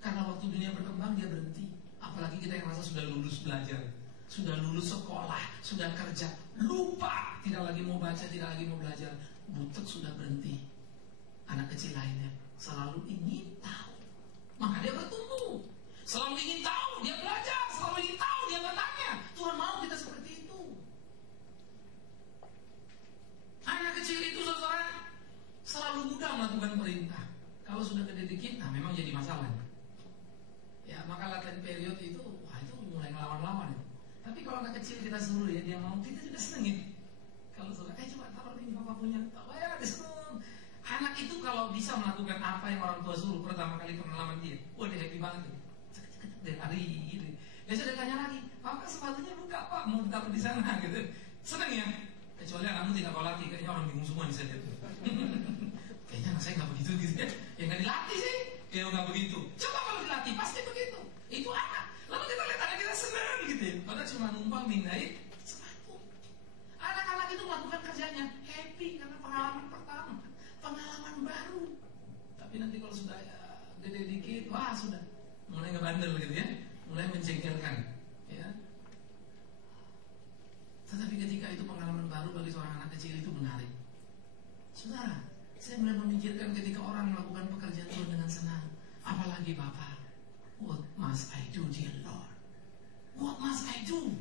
Karena waktu dunia berkembang dia berhenti. Apalagi kita yang rasa sudah lulus belajar, sudah lulus sekolah, sudah kerja, lupa, tidak lagi mau baca, tidak lagi mau belajar, butek sudah berhenti. Anak kecil lainnya selalu ingin tahu, maka dia bertumbuh. Selalu ingin tahu, dia belajar. Selalu ingin tahu, dia bertanya. Tuhan mau kita seperti itu. Anak kecil itu saudara selalu mudah melakukan perintah. Kalau sudah gede dikit, memang jadi masalah. Ya, maka latihan period itu, itu mulai ngelawan-lawan. Tapi kalau anak kecil kita suruh ya, dia mau, kita juga senengin. Kalau suruh, coba taruh ini papa punya, ya dia seneng. Anak itu kalau bisa melakukan apa yang orang tua suruh pertama kali pengalaman dia, dia happy banget. Dari hari gitu. Besok dia tanya lagi, papa sepatunya buka pak, mau ditaruh di sana gitu. Seneng ya. Kecuali anakmu tidak kau latih, kayaknya orang bingung semua nih saya lihat. Kayaknya anak saya nggak begitu gitu ya. Ya nggak dilatih sih. Ya nggak begitu. Coba kalau dilatih pasti begitu. Itu anak. Lalu kita lihat anak kita senang gitu ya. Padahal cuma numpang mindahin sepatu. Anak-anak itu melakukan kerjanya happy karena pengalaman pertama, pengalaman baru. Tapi nanti kalau sudah gede dikit, sudah mulai ngebandel gitu ya, mulai menjengkelkan ya. Tetapi ketika itu pengalaman baru bagi seorang anak kecil itu menarik. Saudara, saya mulai memikirkan ketika orang melakukan pekerjaan Tuhan dengan senang. Apalagi Bapak, what must I do dear Lord? What must I do?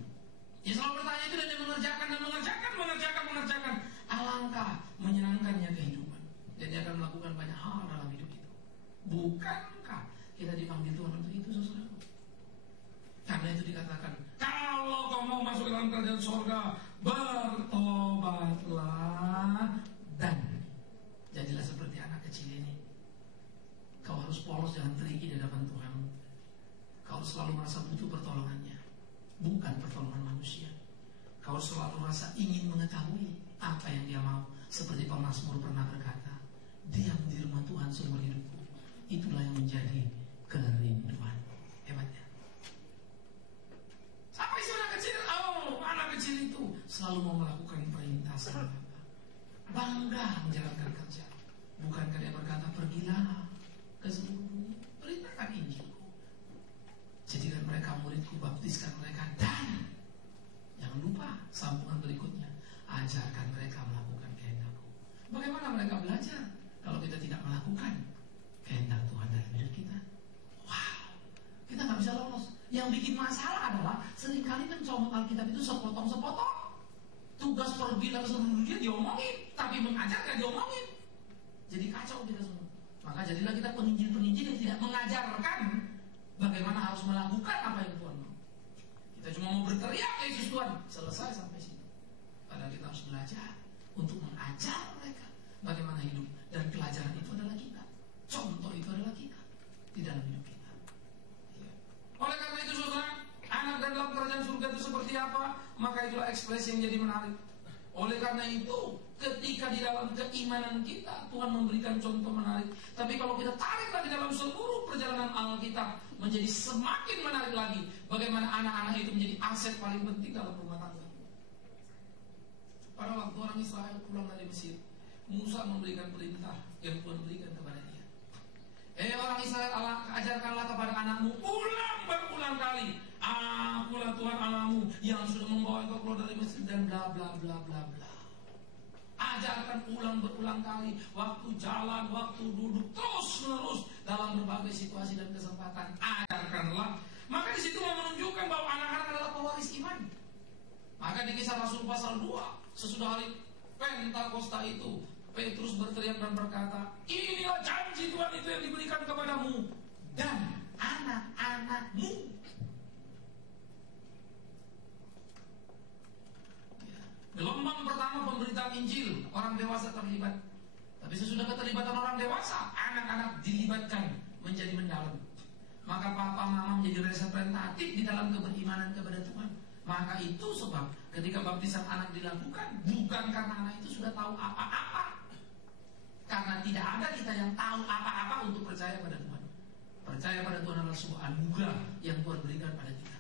Ya selalu bertanya itu dan dia mengerjakan dan mengerjakan. Alangkah menyenangkannya kehidupan. Dan dia akan melakukan banyak hal dalam hidup itu. Bukankah kita dipanggil Tuhan untuk itu, saudara? Karena itu dikatakan, kalau kau mau masuk dalam kerajaan sorga, bertobatlah dan jadilah seperti anak kecil ini. Kau harus polos dengan teriki di hadapan Tuhan. Kau selalu merasa butuh pertolongannya, bukan pertolongan manusia. Kau selalu merasa ingin mengetahui apa yang dia mau. Seperti pemazmur pernah berkata, diam di rumah Tuhan seumur hidupku. Itulah yang menjadi kerinduan. Hebatnya. Apa isi anak kecil? Anak kecil itu selalu mau melakukan perintah sama Bapa. Bangga menjalankan kerja. Bukankah dia berkata, pergilah ke seluruh dunia, beritakan Injilku, jadikan mereka muridku, baptiskan mereka, dan jangan lupa sambungan berikutnya, ajarkan mereka melakukan kehendakku. Bagaimana mereka belajar kalau kita tidak melakukan kehendak Tuhan dalam hidup kita? Kita nggak bisa lolos. Yang bikin masalah adalah seringkali mencomot Alkitab itu sepotong-sepotong. Tugas pergi ke seluruh dunia diomongin, tapi mengajar nggak diomongin. Jadi kacau kita semua. Maka jadilah kita penginjil-penginjil yang tidak mengajarkan bagaimana harus melakukan apa yang Tuhan mau. Kita cuma mau berteriak, Yesus Tuhan, selesai sampai sini. Padahal kita harus belajar untuk mengajar mereka bagaimana hidup. Dan pelajaran itu adalah kita. Contoh itu adalah kita di dalam hidup kita. Oleh karena itu saudara, anak dan dalam kerajaan surga itu seperti apa? Maka itulah ekspresi yang jadi menarik. Oleh karena itu, ketika di dalam keimanan kita Tuhan memberikan contoh menarik. Tapi kalau kita tarik lagi dalam seluruh perjalanan Alkitab, menjadi semakin menarik lagi. Bagaimana anak-anak itu menjadi aset paling penting dalam rumah tangga. Pada waktu orang Israel pulang dari Mesir, Musa memberikan perintah yang Tuhan berikan kepada dia. Orang Israel, ajarkanlah kepada anakmu berulang kali, akulah Tuhan Allahmu yang sudah membawa engkau keluar dari Mesir, dan bla bla bla bla bla. Ajarkan berulang kali, waktu jalan, waktu duduk, terus menerus dalam berbagai situasi dan kesempatan. Ajarkanlah. Maka di situ menunjukkan bahwa anak-anak adalah pewaris iman. Maka di Kisah Rasul pasal 2, sesudah hari Pentakosta itu, Petrus berteriak dan berkata, inilah janji Tuhan itu yang diberikan kepadamu. dan anak-anakmu. Gelombang pertama pemberitaan Injil, orang dewasa terlibat. Tapi sesudah keterlibatan orang dewasa, anak-anak dilibatkan menjadi mendalam. Maka papa mama menjadi representatif di dalam keberimanan kepada Tuhan. Maka itu sebab ketika baptisan anak dilakukan, bukan karena anak itu sudah tahu apa-apa. Karena tidak ada kita yang tahu apa-apa untuk percaya pada Tuhan. Percaya pada Tuhan adalah sebuah anugerah yang Tuhan berikan pada kita.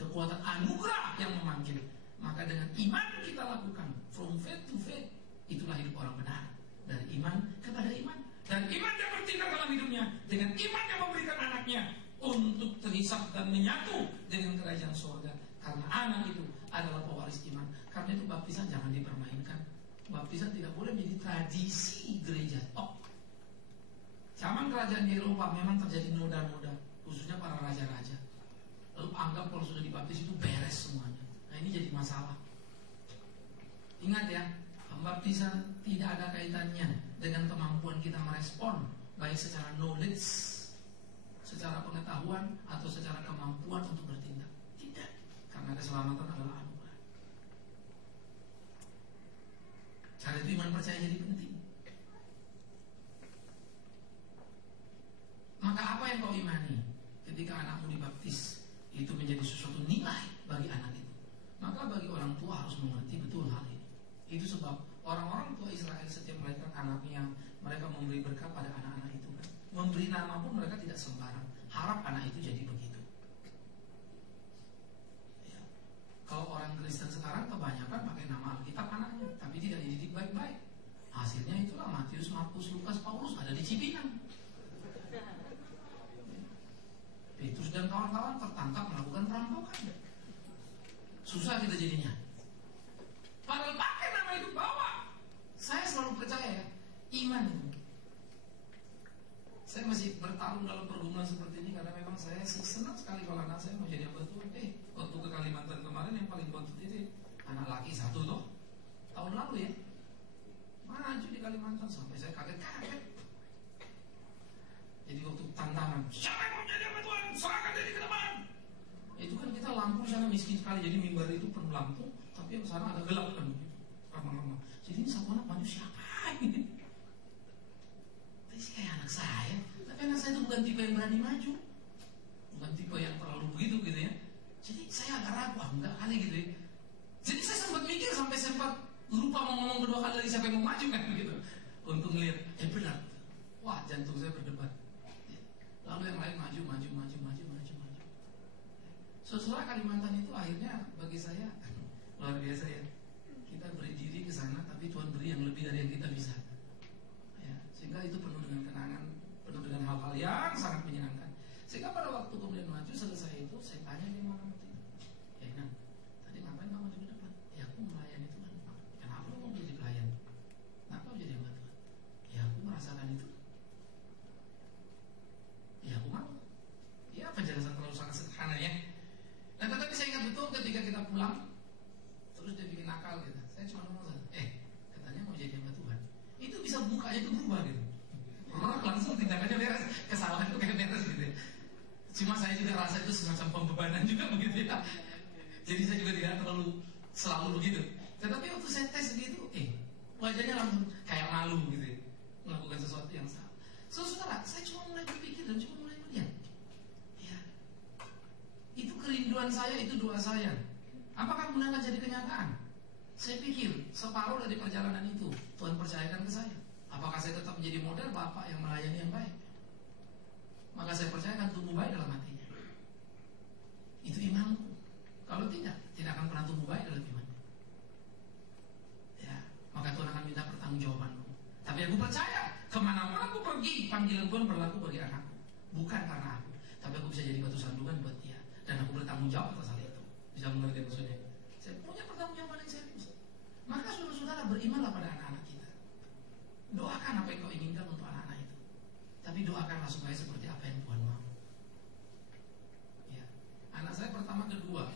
Kekuatan anugerah yang memanggil. Maka dengan iman kita lakukan from faith to faith. Itulah hidup orang benar. Dari iman kepada iman. Dan iman yang bertindak dalam hidupnya dengan iman yang memberikan anaknya untuk terhisap dan menyatu dengan kerajaan surga. Karena anak itu adalah pewaris iman. Karena itu baptisan jangan dipermainkan. Baptisan tidak boleh menjadi tradisi gereja. Zaman kerajaan di Eropa memang terjadi noda-noda, khususnya para raja-raja. Lalu anggap kalau sudah dibaptis itu beres semuanya. Nah ini jadi masalah. Ingat ya, pembaptisan tidak ada kaitannya dengan kemampuan kita merespon, baik secara knowledge, secara pengetahuan, atau secara kemampuan untuk bertindak. Tidak, karena keselamatan adalah anugerah. Cara itu iman percaya jadi penting. Maka apa yang kau imani ketika anakmu dibaptis, itu menjadi sesuatu nilai bagi anak itu. Maka bagi orang tua harus mengerti betul hal ini. Itu sebab orang-orang tua Israel setiap melahirkan anaknya, mereka memberi berkat pada anak-anak itu kan. Memberi nama pun mereka tidak sembarang. Harap anak itu jadi begitu. Ya. Kalau orang Kristen sekarang kebanyakan pakai nama Alkitab anaknya, tapi tidak dididik baik-baik. Hasilnya itulah Matius, Markus, Lukas, Paulus ada di Cipinang. Petrus dan kawan-kawan tertangkap melakukan perampokan. Susah kita jadinya. Padahal pakai nama itu bawa. Saya selalu percaya ya, iman itu. Saya masih bertarung dalam pergumulan seperti ini karena memang saya senang sekali kalau anak saya mau jadi hamba Tuhan. Waktu ke Kalimantan kemarin yang paling bontot itu anak laki satu toh. Tahun lalu ya. Maju di Kalimantan sampai saya kaget-kaget. Jadi waktu tantangan, siapa yang mau jadi hamba Tuhan? Serahkan diri ke depan. Itu kan kita lampu di sana miskin sekali, jadi mimbar itu penuh lampu, tapi yang sana agak gelap kan, remang-remang. Jadi ini satu anak maju siapa ini? Tapi sih kayak anak saya, tapi anak saya itu bukan tipe yang berani maju, bukan tipe yang terlalu begitu gitu ya. Jadi saya agak ragu, enggak kali gitu ya. Jadi saya sempat mikir sampai sempat lupa mau ngomong kedua kali lagi siapa yang mau maju kan gitu. Untuk ngeliat, benar, wah jantung saya berdebar. Lalu yang lain maju. Saudara Kalimantan itu akhirnya bagi saya luar biasa ya. Kita beri diri ke sana, tapi Tuhan beri yang lebih dari yang kita bisa. Ya, sehingga itu penuh dengan kenangan, penuh dengan hal-hal yang sangat menyenangkan. Sehingga pada waktu kemudian maju selesai itu, saya tanya dia mana waktu itu. Ya kan, tadi ngapain kamu maju ke depan? Ya aku melayani Tuhan. Kenapa lu mau jadi pelayan? Kenapa mau jadi hamba Tuhan? Ya aku merasakan itu. Ya aku mau. Ya penjelasan terlalu sangat sederhana ya. Nah tetapi saya ingat betul ketika kita pulang, terus dia bikin nakal gitu. Saya cuma ngomong, katanya mau jadi hamba Tuhan. Itu bisa mukanya itu berubah gitu. Orang langsung tindakannya beres, kesalahan itu kayak beres gitu. Cuma saya juga rasa itu semacam pembebanan juga begitu ya. Jadi saya juga tidak terlalu selalu begitu. Tetapi waktu saya tes gitu, wajahnya langsung kayak malu gitu ya, melakukan sesuatu yang salah. Saudara, saya cuma mulai berpikir dan cuma mulai melihat. Ya, itu kerinduan saya, itu doa saya. Apakah benar akan jadi kenyataan? Saya pikir separuh dari perjalanan itu Tuhan percayakan ke saya. Apakah saya tetap menjadi model bapak yang melayani yang baik? Maka saya percayakan tumbuh baik dalam hatinya. Itu imanku. Kalau tidak akan pernah tumbuh baik dalam imannya. Ya, maka Tuhan akan minta pertanggungjawabanku. Tapi aku percaya kemanapun aku pergi, panggilan Tuhan berlaku bagi anakku. Bukan karena aku, tapi aku bisa jadi batu sandungan buat dia. Dan aku bertanggung jawab atas hal itu. Bisa mengerti maksudnya? Saya punya pertanggungjawaban yang serius. Maka saudara-saudara, berimanlah pada anak-anak kita. Doakan apa yang kau inginkan untuk anak-anak itu. Tapi doakanlah supaya seperti apa yang Tuhan mau. Ya. Anak saya pertama kedua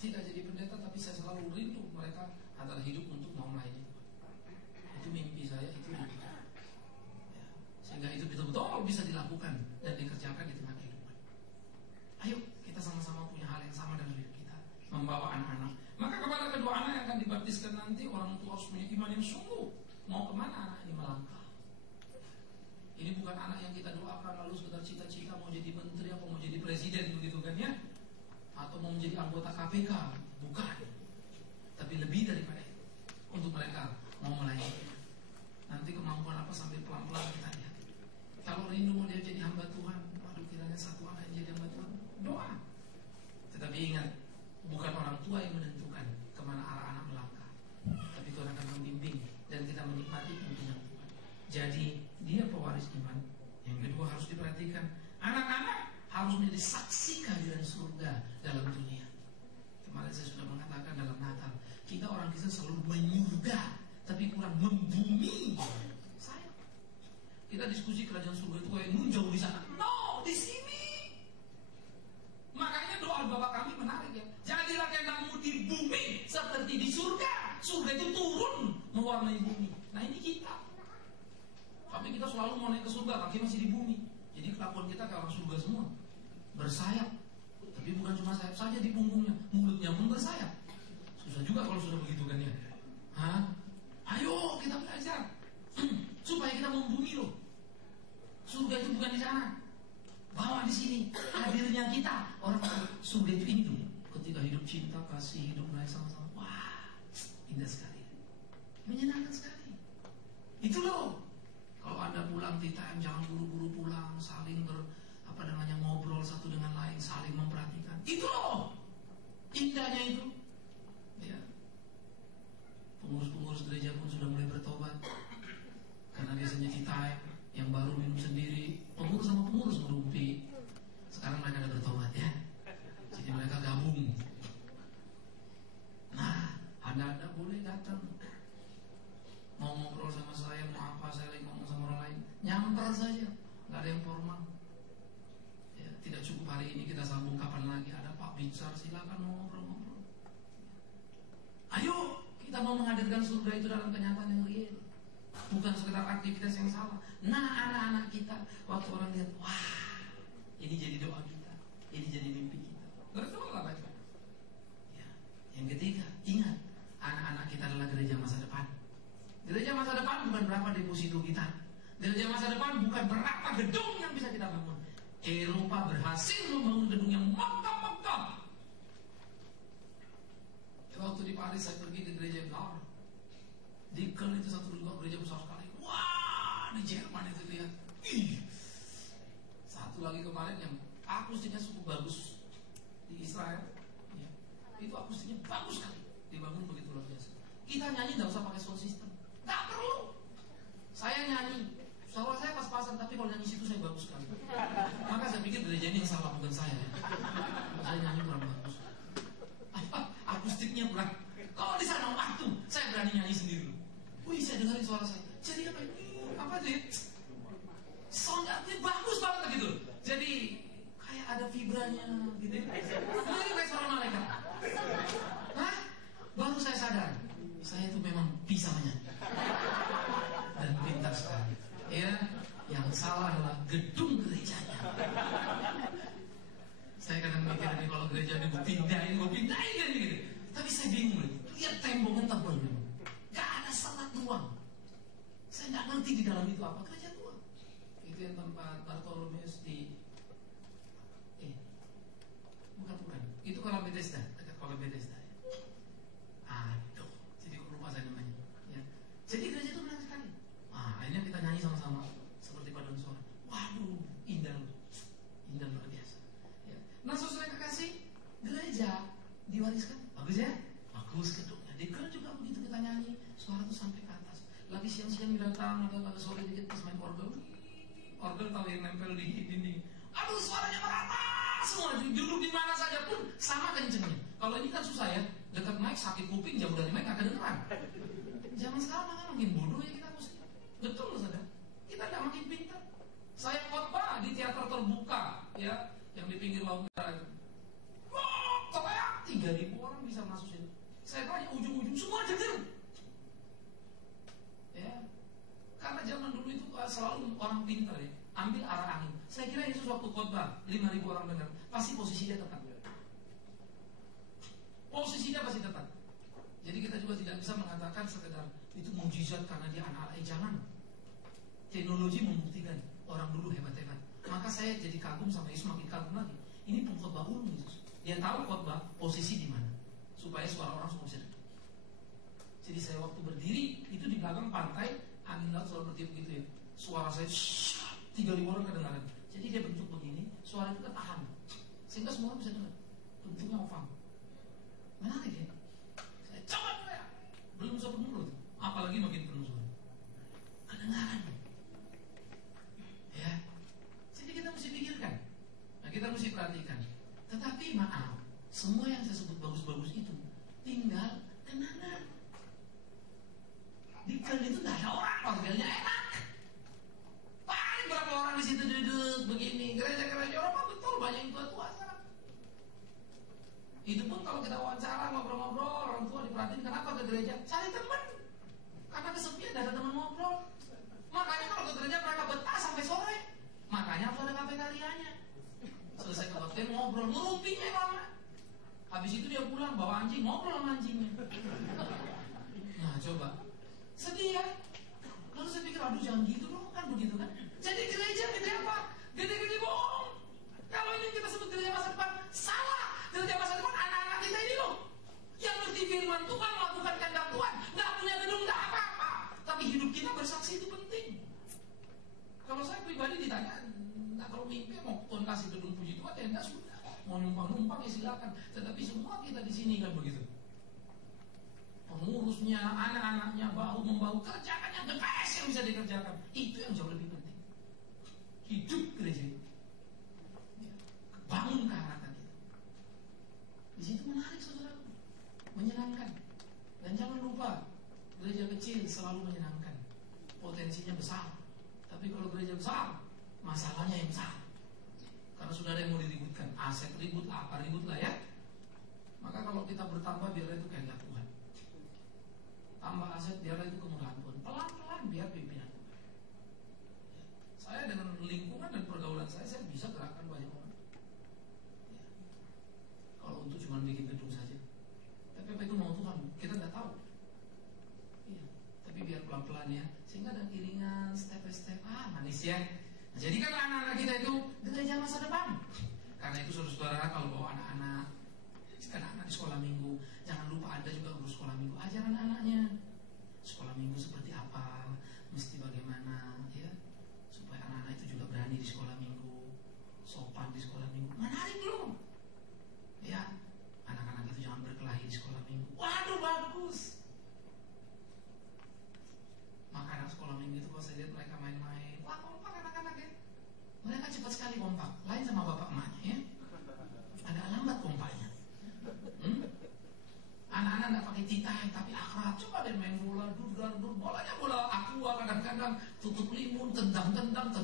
tidak jadi pendeta, tapi saya selalu rindu mereka adalah hidup untuk mau melayani Tuhan. Itu mimpi saya, itu mimpi. Ya. Sehingga itu betul-betul bisa dilakukan dan dikerjakan di tengah harus punya iman yang sungguh. Mau kemana anak ini melangkah? Ini bukan anak yang kita doakan lalu sekedar cita-cita mau jadi menteri atau mau jadi presiden begitu kan ya, atau mau menjadi anggota KPK, bukan. Tapi lebih daripada itu, untuk mereka mau melayani. Nanti kemampuan apa sambil pelan-pelan kita lihat. Kalau rindu mau dia jadi hamba Tuhan, waduh kiranya satu anak yang jadi hamba Tuhan, doa. Tetapi ingat, bukan orang tua yang menentukan kemana arah anak melangkah, tapi Tuhan akan membimbing dan kita menikmati pimpinan Tuhan. Jadi dia pewaris iman. Yang kedua harus diperhatikan, anak-anak harus menjadi saksi kehadiran surga dalam dunia. Kemarin saya sudah mengatakan dalam Natal, kita orang Kristen selalu menyurga, tapi kurang membumi. Saya, kita diskusi kerajaan surga itu kayak jauh di sana. No, di sini. Makanya doa Bapak kami menarik ya. Jadilah kehendakmu di bumi seperti di surga. Surga itu turun mewarnai bumi. Nah ini kita. Tapi kita selalu mau naik ke surga, kaki masih di bumi. Jadi kelakuan kita kayak orang surga semua. Bersayap. Tapi bukan cuma sayap saja di punggungnya, mulutnya pun bersayap. Susah juga kalau sudah begitu kan ya. Hah? Ayo kita belajar supaya kita membumi loh. Surga itu bukan di sana, bawa di sini. Hadirnya kita orang surga itu ini tuh. Ketika hidup cinta, kasih, hidup baik sama-sama. Wah, indah sekali, menyenangkan sekali. Itu loh. Kalau Anda pulang tea time, jangan buru-buru pulang, saling ngobrol satu dengan lain, saling memperhatikan. Itu loh indahnya itu. Ya. Pengurus-pengurus gereja pun sudah mulai bertobat. Karena biasanya tea time yang baru minum sendiri, pengurus sama pengurus merumpi. Sekarang mereka ada bertobat ya. Jadi mereka gabung. Nah, Anda boleh datang. Mau ngobrol sama saya, mau apa, saya lagi ngomong sama orang lain, nyamper saja, nggak ada yang formal. Ya, tidak cukup hari ini kita sambung, kapan lagi ada Pak Binsar, silakan mau ngobrol-ngobrol. Ayo, kita mau menghadirkan surga itu dalam kenyataan yang real, bukan sekedar aktivitas yang salah. Nah, anak-anak kita waktu orang lihat, wah, ini jadi doa kita, ini jadi mimpi kita. Berdoa baca. Ya. Yang ketiga, ingat, anak-anak kita adalah gereja masa depan. Gereja masa depan bukan berapa deposito kita. Gereja masa depan bukan berapa gedung yang bisa kita bangun. Eropa berhasil membangun gedung yang megah-megah. Waktu di Paris saya pergi ke gereja besar. Di Köln itu satu juga gereja besar sekali. Wah, di Jerman itu lihat. Ih. Satu lagi kemarin yang akustiknya cukup bagus di Israel. Ya. Itu akustiknya bagus sekali. Dibangun begitu luar biasa. Kita nyanyi nggak usah pakai sound system. Gak perlu. Saya nyanyi, suara saya pas-pasan, tapi kalau nyanyi situ saya bagus sekali. Maka saya pikir gereja ini yang salah, bukan saya. Saya nyanyi kurang bagus. Akustiknya kurang. Kalau di sana waktu saya berani nyanyi sendiri. Wih, saya dengerin suara saya. Jadi apa sih? Soundnya bagus banget gitu. Jadi kayak ada vibranya gitu. Kayak suara malaikat. Hah? Baru saya sadar, saya itu memang bisa menyanyi dan pintar sekali. Ya, yang salah adalah gedung gerejanya. Saya kadang mikir nih kalau gereja ini gue pindahin kan gitu. Tapi saya bingung nih, lihat temboknya tebal nih, gak ada salat ruang. Saya nggak ngerti di dalam itu apa gereja tua. Itu yang tempat Bartolomeus di bukan. Itu kolam Bethesda, dekat kolam Bethesda. Aduh, jadi lupa saya namanya. Ya. Jadi gereja itu menarik sekali. Nah, akhirnya kita nyanyi sama-sama seperti paduan suara. Waduh, indah luar biasa. Ya. Nah, saudara kekasih, gereja diwariskan, bagus ya? Bagus gedungnya. Di Köln juga begitu kita nyanyi, suara itu sampai ke atas. Lagi siang-siang datang atau agak sore dikit pas main orgel tahu yang nempel di dinding. Aduh, suaranya merata semua. Duduk di mana saja pun sama kencengnya. Kalau ini kan susah ya. Dekat mic sakit kuping, jauh dari mic gak kedengeran. Zaman sekarang makin bodoh ya kita mesti. Betul saudara. Kita gak makin pintar. Saya khotbah di teater terbuka ya, yang di pinggir laut merah itu. Wah, teriak 3.000 orang bisa masuk sini. Saya tanya ujung-ujung semua dengar. Ya. Karena zaman dulu itu selalu orang pintar ya, ambil arah angin. Saya kira Yesus waktu khotbah 5.000 orang dengar, pasti posisinya tepat. Posisinya pasti tepat. Jadi kita juga juga tidak bisa mengatakan sekedar itu mujizat karena dia anak-anak. Jangan. Teknologi membuktikan orang dulu hebat-hebat. Maka saya jadi kagum sama Yesus, makin kagum lagi. Ini pengkhotbah ulung Yesus. Dia tahu khotbah posisi di mana supaya suara orang semua bisa dengar. Jadi saya waktu berdiri itu di belakang pantai, angin laut selalu bertiup gitu ya. Suara saya 3.000 orang kedengaran. Jadi dia bentuk begini, suara itu ketahan sehingga semua orang bisa dengar. Bentuknya oval. Menarik ya. Saya coba ya, belum bisa penuh, apalagi makin penuh suara. Kedengaran. Ya. Jadi kita mesti pikirkan. Nah, kita mesti perhatikan. Tetapi maaf, semua yang saya sebut bagus-bagus itu tinggal kenangan. Di Köln itu tidak ada orang, orgelnya enak. Paling berapa orang di situ duduk begini. Gereja-gereja Eropa betul banyak yang tua-tua sekarang. Itu pun kalau kita wawancara, ngobrol-ngobrol, orang tua diperhatiin, kenapa ke gereja? Cari teman. Karena kesepian, tidak ada teman ngobrol. Makanya kalau ke gereja mereka betah sampai sore. Makanya harus ada kafetarianya. Selesai kebaktian ngobrol, ngerumpinya lama. Habis itu dia pulang bawa anjing, ngobrol sama anjingnya. Nah coba, sedih ya. Lalu saya pikir, aduh jangan gitu loh, kan begitu kan. Jadi gereja gede apa? Gede-gede bohong. Kalau ini kita sebut gereja masa depan, salah. Gereja masa depan anak-anak kita ini loh, yang ngerti firman Tuhan, melakukan kehendak Tuhan. Gak punya gedung, gak apa-apa, tapi hidup kita bersaksi itu penting. Kalau saya pribadi ditanya, nah kalau mimpi mau Tuhan kasih gedung puji Tuhan, ya enggak, sudah. Mau numpang-numpang ya silakan. Tetapi semua kita di sini kan begitu. Pengurusnya, anak-anaknya bahu-membahu, kerjakan yang the best yang bisa dikerjakan. Itu yang jauh lebih penting. Hidup gereja itu. Ya. Bangun kehangatan kita. Di situ menarik saudara, menyenangkan. Dan jangan lupa, gereja kecil selalu menyenangkan. Potensinya besar. Tapi kalau gereja besar, masalahnya yang besar. Karena sudah ada yang mau diributkan. Aset ribut lah, apa ribut lah ya. Maka kalau kita bertambah, biarlah itu kehendak Tuhan. Tambah aset, biarlah itu kemurahan Tuhan. Pelan-pelan biar pimpinan Tuhan. Ya. Saya dengan lingkungan dan pergaulan saya bisa gerakkan banyak orang. Ya. Kalau untuk cuma bikin gedung saja. Tapi apa itu mau Tuhan? Kita nggak tahu. Iya. Tapi biar pelan-pelan ya. Sehingga ada iringan, step by step. Manis ya. Nah, jadi kan anak-anak kita itu gereja masa depan. Karena itu saudara-saudara, kalau bawa anak-anak, anak-anak di sekolah minggu, jangan lupa Anda juga urus sekolah minggu. Ajaran anak-anaknya sekolah minggu seperti apa, mesti bagaimana ya, supaya anak-anak itu juga berani di sekolah minggu, sopan di sekolah minggu. Menarik loh ya. Anak-anak itu jangan berkelahi di sekolah minggu. Waduh, bagus. Maka anak sekolah minggu itu kalau saya lihat mereka main-main, wah kompak anak-anak ya. Mereka cepat sekali kompak. Lain sama bapak emaknya ya. Agak lambat kompaknya. Anak-anak nggak pakai titai tapi akrab. Coba deh main bola, dudar, bolanya bola aqua kadang-kadang tutup limun, tendang-tendang,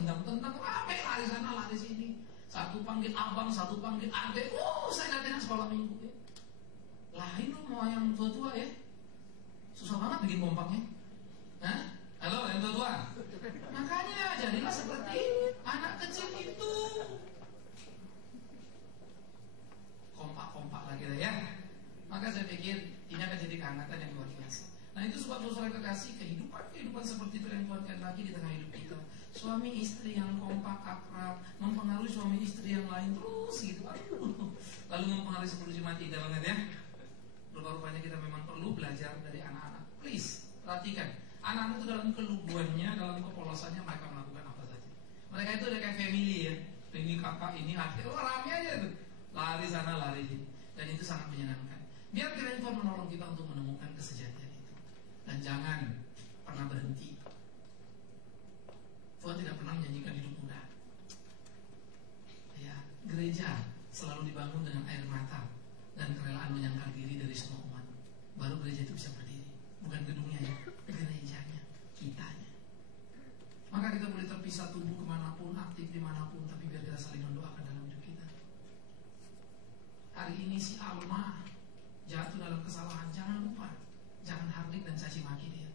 rame lari sana lari sini. Satu panggil abang, satu panggil adek. Saya lihat sekolah minggu ya. Lain loh mau yang tua-tua ya. Susah banget bikin kompaknya. Hah? Halo yang tua-tua. Makanya jadilah seperti anak kecil itu. Kompak-kompak lagi lah ya. Maka saya pikir ini akan jadi kehangatan yang luar biasa. Nah itu sebab saudara kekasih, kehidupan seperti itu yang Tuhan kehendaki di tengah hidup kita. Suami istri yang kompak, akrab, mempengaruhi suami istri yang lain terus gitu. Lalu mempengaruhi 10 jemaat dalam ya. Rupa-rupanya kita memang perlu belajar dari anak-anak. Please perhatikan, anak-anak itu dalam keluguannya, dalam kepolosannya mereka melakukan apa saja. Mereka itu udah kayak family ya. Ini kakak, ini adik, rame aja tuh. Lari sana, lari sini. Dan itu sangat menyenangkan. Biar kiranya Tuhan menolong kita untuk menemukan kesejatian itu. Dan jangan pernah berhenti. Tuhan tidak pernah menyanyikan hidup mudah. Ya, gereja selalu dibangun dengan air mata dan kerelaan menyangkal diri dari semua umat. Baru gereja itu bisa berdiri. Bukan gedungnya ya, gerejanya, kitanya. Maka kita boleh terpisah tumbuh kemanapun, aktif dimanapun, tapi biar kita saling mendoakan dalam hidup kita. Hari ini si Alma jatuh dalam kesalahan, jangan lupa, jangan hardik dan caci maki dia,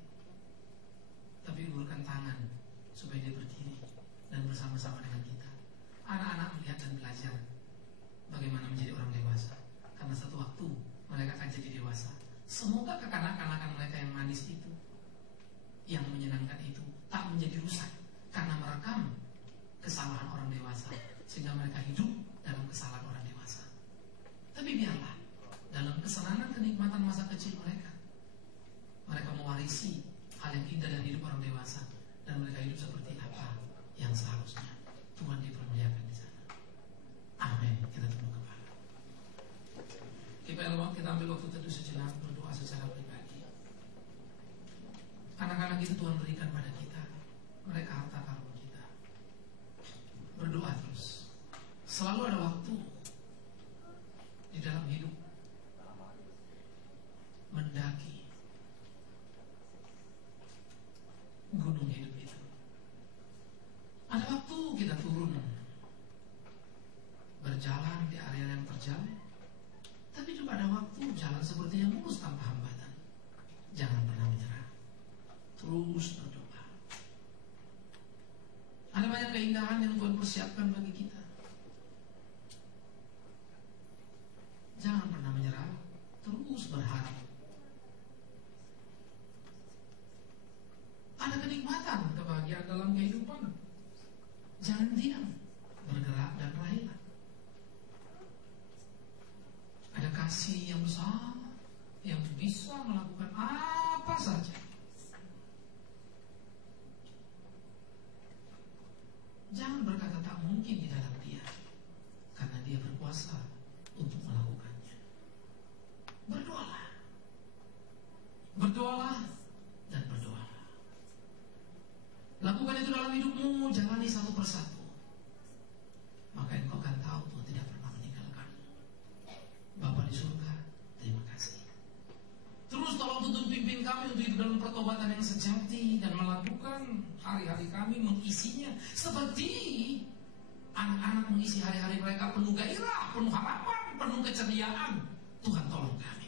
tapi ulurkan tangan supaya dia berdiri dan bersama-sama dengan kita. Anak-anak melihat dan belajar bagaimana menjadi orang dewasa, karena satu waktu mereka akan jadi dewasa. Semoga kekanak-kanakan kecil mereka. Mereka mewarisi hal yang indah dari hidup orang dewasa, dan mereka hidup seperti apa yang seharusnya. Tuhan dipermuliakan di sana. Amin. Kita tunduk kepala. Kita ambil waktu teduh sejenak, berdoa secara pribadi. Anak-anak itu Tuhan berikan pada kita, mereka harta karun kita. Berdoa terus. Selalu ada waktu di dalam hidup mendaki gunung hidup itu. Ada waktu kita turun berjalan di area yang terjal, tapi juga ada waktu jalan seperti yang mulus tanpa hambatan. Jangan pernah menyerah, terus berdoa. Ada banyak keindahan yang Tuhan persiapkan bagi kita. Jangan pernah menyerah, terus berharap. Ada kenikmatan, kebahagiaan dalam kehidupan. Jangan diam, bergerak dan raihlah. Ada kasih yang besar yang bisa melakukan apa saja. Jangan berkata tak mungkin di dalam Dia, karena Dia berkuasa untuk melakukannya. Berdoalah, berdoalah dan berdoalah. Lakukan itu dalam hidupmu, jalani satu persatu. Maka engkau akan tahu Tuhan tidak pernah meninggalkanmu. Bapa di surga, terima kasih. Terus tolong tuntun pimpin kami untuk hidup dalam pertobatan yang sejati, dan melakukan hari-hari kami mengisinya seperti anak-anak mengisi hari-hari mereka penuh gairah, penuh harapan, penuh keceriaan. Tuhan tolong kami.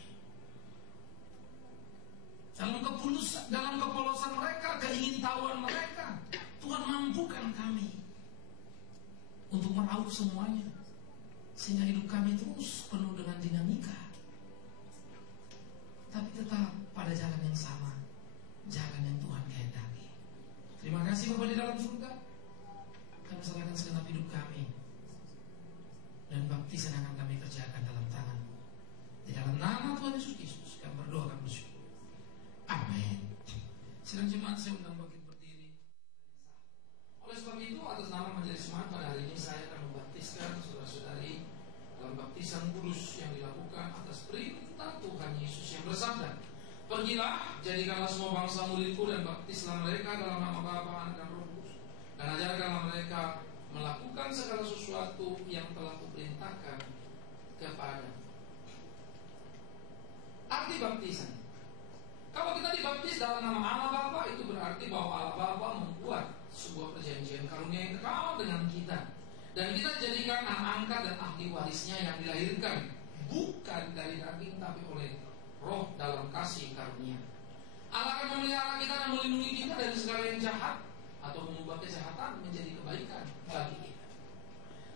Dalam kepolosan mereka, keingintahuan mereka, Tuhan mampukan kami untuk meraup semuanya, sehingga hidup kami terus penuh dengan dinamika, tapi tetap pada jalan yang sama, jalan yang Tuhan kehendaki. Terima kasih Bapa di dalam surga. Kami serahkan segenap hidup kami, dan baptisan yang akan kami kerjakan dalam tangan-Mu. Di dalam nama Tuhan Yesus Kristus kami berdoa, kami bersyukur. Amin. Sidang jemaat, saya undang bagi berdiri. Oleh sebab itu, atas nama Majelis Jemaat pada hari ini saya akan membaptiskan saudara-saudari dalam baptisan kudus yang dilakukan atas perintah Tuhan Yesus yang bersabda, "Pergilah, jadikanlah semua bangsa muridku, dan baptislah mereka dalam nama Bapa, Anak, dan Roh Kudus, dan ajarkanlah mereka melakukan segala sesuatu yang telah kuperintahkan kepada." Arti baptisan, kalau kita dibaptis dalam nama Allah Bapa, itu berarti bahwa Allah Bapa membuat sebuah perjanjian karunia yang kekal dengan kita, dan kita jadikan anak angkat dan ahli warisnya yang dilahirkan bukan dari daging, tapi oleh Roh dalam kasih karunia. Allah akan memelihara kita dan melindungi kita dari segala yang jahat, atau mengubah kejahatan menjadi kebaikan bagi kita.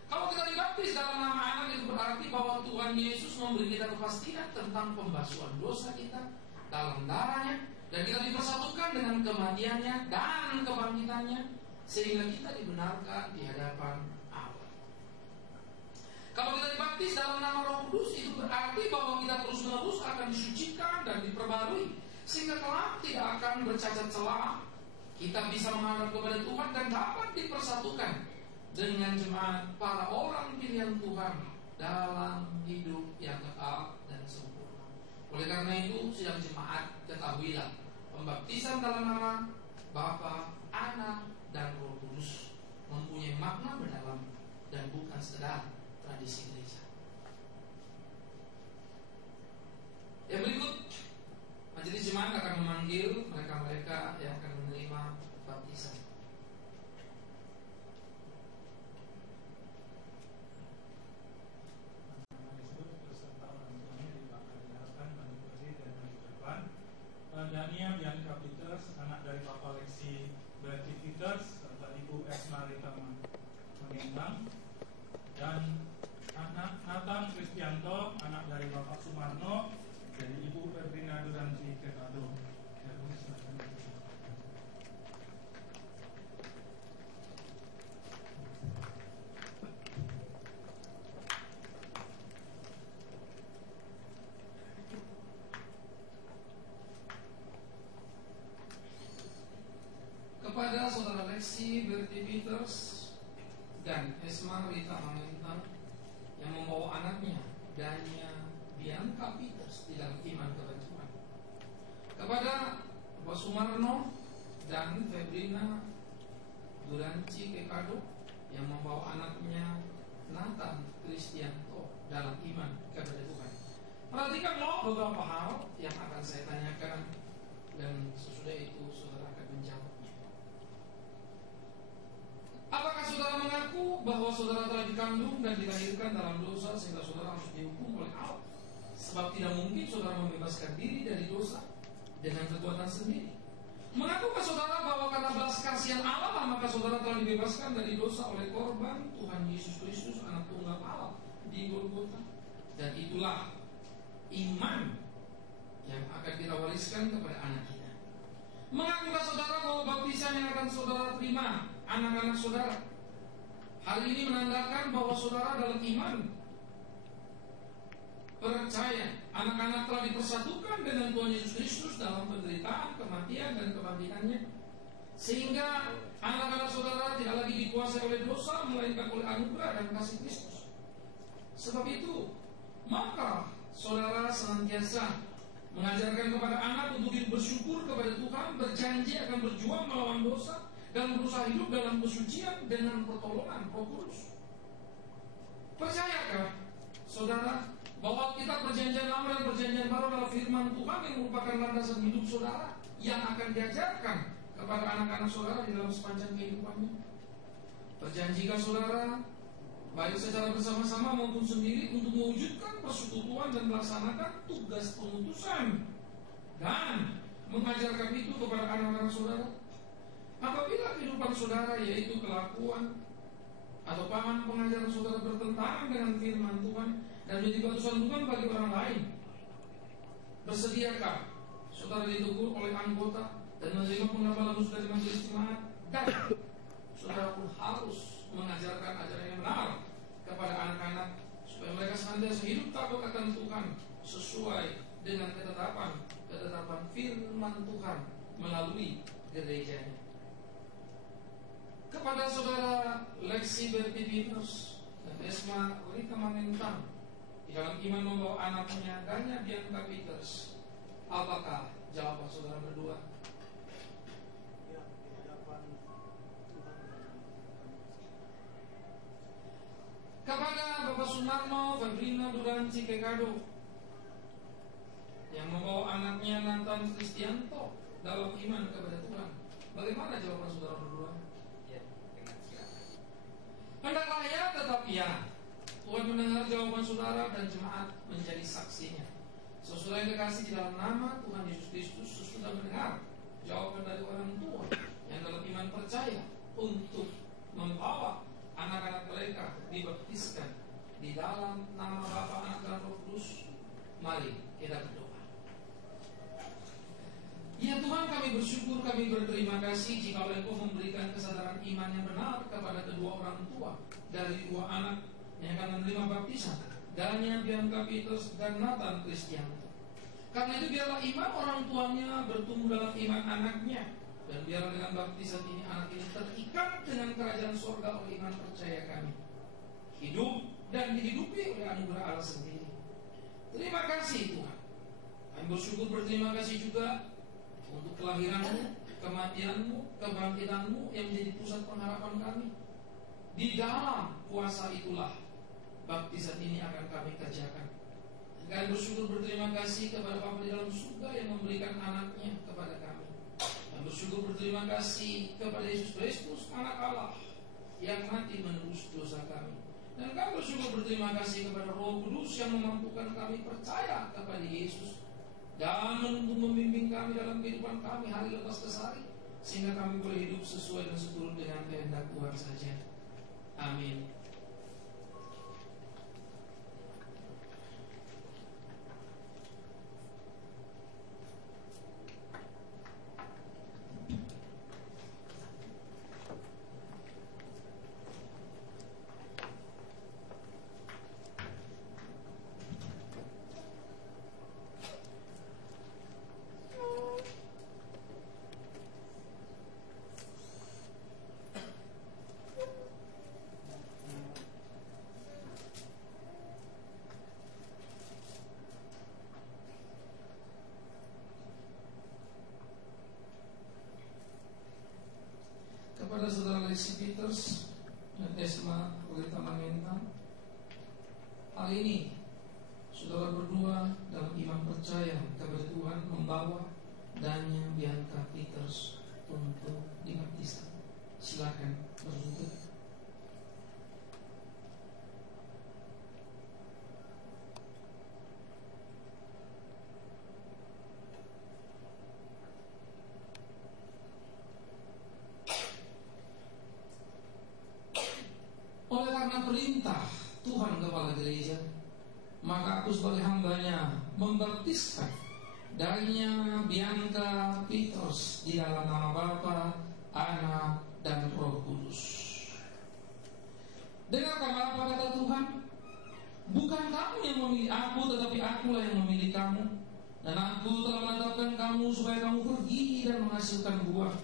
Kalau kita dibaptis dalam nama Anak, itu berarti bahwa Tuhan Yesus memberi kita kepastian tentang pembasuhan dosa kita dalam darahnya, dan kita dipersatukan dengan kematiannya dan kebangkitannya, sehingga kita dibenarkan di hadapan Allah. Kalau kita dibaptis dalam nama Roh Kudus, itu berarti bahwa kita terus-menerus akan disucikan dan diperbarui, sehingga kelak tidak akan bercacat celah. Kita bisa menghadap kepada Tuhan dan dapat dipersatukan dengan jemaat para orang pilihan Tuhan dalam hidup yang kekal dan sempurna. Oleh karena itu, sidang jemaat, ketahuilah, pembaptisan dalam nama Bapa, Anak, dan Roh Kudus mempunyai makna mendalam dan bukan sekedar tradisi gereja. Yang berikut, majelis jemaat akan memanggil mereka-mereka yang akan menerima baptisan. Daniel Jan Kapiters, anak dari Bapak Lexi Beativitas, serta Ibu Esmarita Mengendang, dan anak Nathan Kristianto, anak dari Bapak Sumarno, dari Ibu Febrina Duranti Ketado. beberapa hal yang akan saya tanyakan, dan sesudah itu saudara akan menjawabnya. Apakah saudara mengaku bahwa saudara telah dikandung dan dilahirkan dalam dosa sehingga saudara harus dihukum oleh Allah? Sebab tidak mungkin saudara membebaskan diri dari dosa dengan kekuatan sendiri. Mengakukah saudara bahwa karena belas kasihan Allah maka saudara telah dibebaskan dari dosa oleh korban Tuhan Yesus Kristus, anak tunggal Allah di Golgota? Dan itulah iman yang akan kita wariskan kepada anak kita. Mengakukah saudara bahwa baptisan yang akan saudara terima, anak-anak saudara, hal ini menandakan bahwa saudara dalam iman percaya anak-anak telah dipersatukan dengan Tuhan Yesus Kristus dalam penderitaan, kematian, dan kebangkitannya, sehingga anak-anak saudara tidak lagi dikuasai oleh dosa, melainkan oleh anugerah dan kasih Kristus. Sebab itu, maka saudara senantiasa mengajarkan kepada anak untuk hidup bersyukur kepada Tuhan, berjanji akan berjuang melawan dosa, dan berusaha hidup dalam kesucian dengan pertolongan Roh Kudus. Percayakah saudara bahwa kita perjanjian lama dan perjanjian baru adalah firman Tuhan yang merupakan landasan hidup saudara yang akan diajarkan kepada anak-anak saudara di dalam sepanjang kehidupannya? Perjanjikah saudara, baik secara bersama-sama maupun sendiri, untuk mewujudkan persekutuan dan melaksanakan tugas pengutusan dan mengajarkan itu kepada anak-anak saudara? Apabila kehidupan saudara, yaitu kelakuan atau paman pengajaran saudara, bertentangan dengan firman Tuhan dan menjadi batu sandungan bagi orang lain, bersediakah saudara ditegur oleh anggota dan menerima penggabaran halus dari majelis jemaat? Dan saudara pun harus mengajarkan ajaran yang benar kepada anak-anak supaya mereka senantiasa hidup takut akan Tuhan sesuai dengan ketetapan firman Tuhan melalui gerejanya. Kepada saudara Lexi Bertivinus dan Esma Rita Manentang, di dalam iman membawa anaknya Danya Bianca Peters, apakah jawaban saudara berdua? Ya, di hadapan Tuhan. Kepada Bapak Sumarno Fabrina Duranci Kekado, yang membawa anaknya Nathan Kristianto dalam iman kepada Tuhan, bagaimana jawaban saudara berdua? Hendaklah ya, tetap ya. Tuhan mendengar jawaban saudara dan jemaat menjadi saksinya. Saudara yang kekasih, di dalam nama Tuhan Yesus Kristus, sesudah mendengar jawaban dari orang tua yang dalam iman percaya untuk membawa anak-anak mereka dibaptiskan di dalam nama Bapa, Anak, dan Roh Kudus, mari kita berdoa. Ya Tuhan, kami bersyukur, kami berterima kasih jika Engkau memberikan kesadaran iman yang benar kepada kedua orang tua dari dua anak yang akan menerima baptisan, Danya Bianca Peters dan Nathan Kristianto. Karena itu biarlah iman orang tuanya bertumbuh dalam iman anaknya, dan biarlah dengan baptisan ini anak ini terikat dengan kerajaan surga oleh iman percaya kami, hidup dan dihidupi oleh anugerah Allah sendiri. Terima kasih Tuhan. Kami bersyukur, berterima kasih juga untuk kelahiranmu, kematianmu, kebangkitanmu yang menjadi pusat pengharapan kami. Di dalam kuasa itulah baptisan ini akan kami kerjakan. Kami bersyukur, berterima kasih kepada Bapa di dalam surga yang memberikan anaknya kepada kami. Kami bersyukur, berterima kasih kepada Yesus Kristus, anak Allah yang mati menebus dosa kami. Dan kami bersyukur, berterima kasih kepada Roh Kudus yang memampukan kami percaya kepada Yesus dan menuntun membimbing kami dalam kehidupan kami hari lepas ke hari, sehingga kami boleh hidup sesuai dan seturut dengan kehendak Tuhan saja. Amin. saudara berdua dalam iman percaya kepada Tuhan membawa Dania Bianca Peters untuk dibaptiskan. Silakan bersujud. Oleh karena perintah Tuhan Kepala Gereja, maka aku sebagai hambanya membaptiskan Dania Bianca Peters di dalam nama Bapa, Anak, dan Roh Kudus. Dengarkanlah apa kata Tuhan. Bukan kamu yang memilih aku, tetapi akulah yang memilih kamu. Dan aku telah menetapkan kamu supaya kamu pergi dan menghasilkan buah,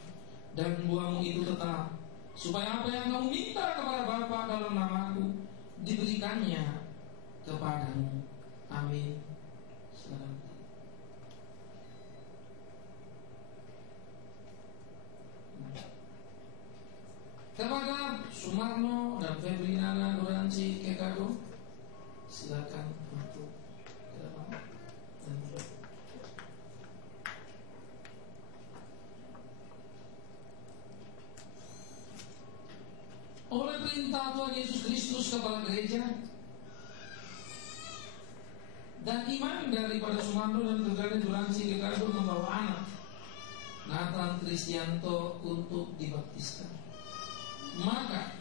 dan buahmu itu tetap, supaya apa yang kamu minta kepada Bapa dalam namaku diberikannya kepadamu. Amin. Silakan. Kepada Sumarno dan Febrinana Nuranci Kekado, silakan untuk ke depan dan duduk. Oleh perintah Tuhan Yesus Kristus Kepala Gereja dan iman daripada Sumarno dan Febrinana Nuranci Kekado membawa anak Nathan Kristianto untuk dibaptiskan. Maka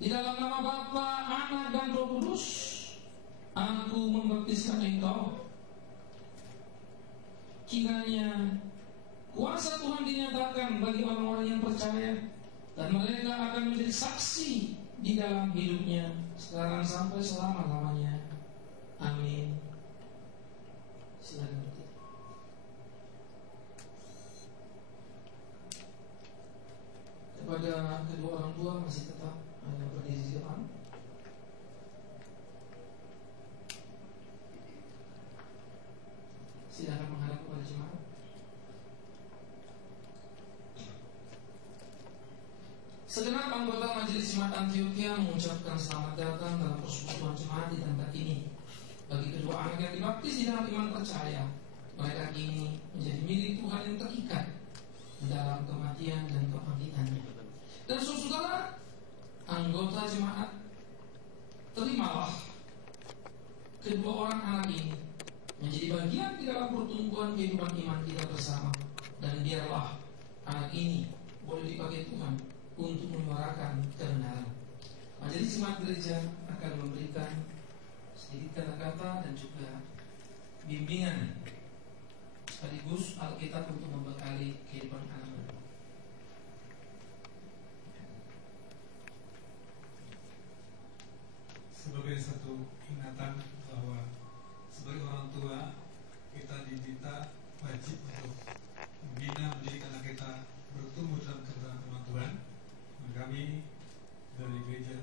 di dalam nama Bapa, Anak, dan Roh Kudus, aku membaptiskan engkau. Kiranya kuasa Tuhan dinyatakan bagi orang-orang yang percaya, dan mereka akan menjadi saksi di dalam hidupnya sekarang sampai selama-lamanya. Amin. Silakan. Kepada kedua orang tua masih tetap berdiri di depan. Silakan menghadap kepada jemaat. Segenap anggota Majelis Jemaat Antioquia mengucapkan selamat datang dalam persekutuan jemaat di tempat ini. Bagi kedua anak yang dibaptis di dalam iman percaya, mereka kini menjadi milik Tuhan yang terikat dalam kematian dan kebangkitannya. Dan saudara, anggota jemaat, terimalah kedua orang anak ini menjadi bagian di dalam pertumbuhan kehidupan iman kita bersama. Dan biarlah anak ini boleh dipakai Tuhan untuk menyuarakan kebenaran. Majelis Jemaat Gereja akan memberikan sedikit kata-kata dan juga bimbingan sekaligus Alkitab untuk membekali kehidupan anak-anak. Sebagai satu ingatan bahwa sebagai orang tua kita diminta wajib untuk membina mendidik anak kita bertumbuh dalam kebenaran firman Tuhan. Kami dari gereja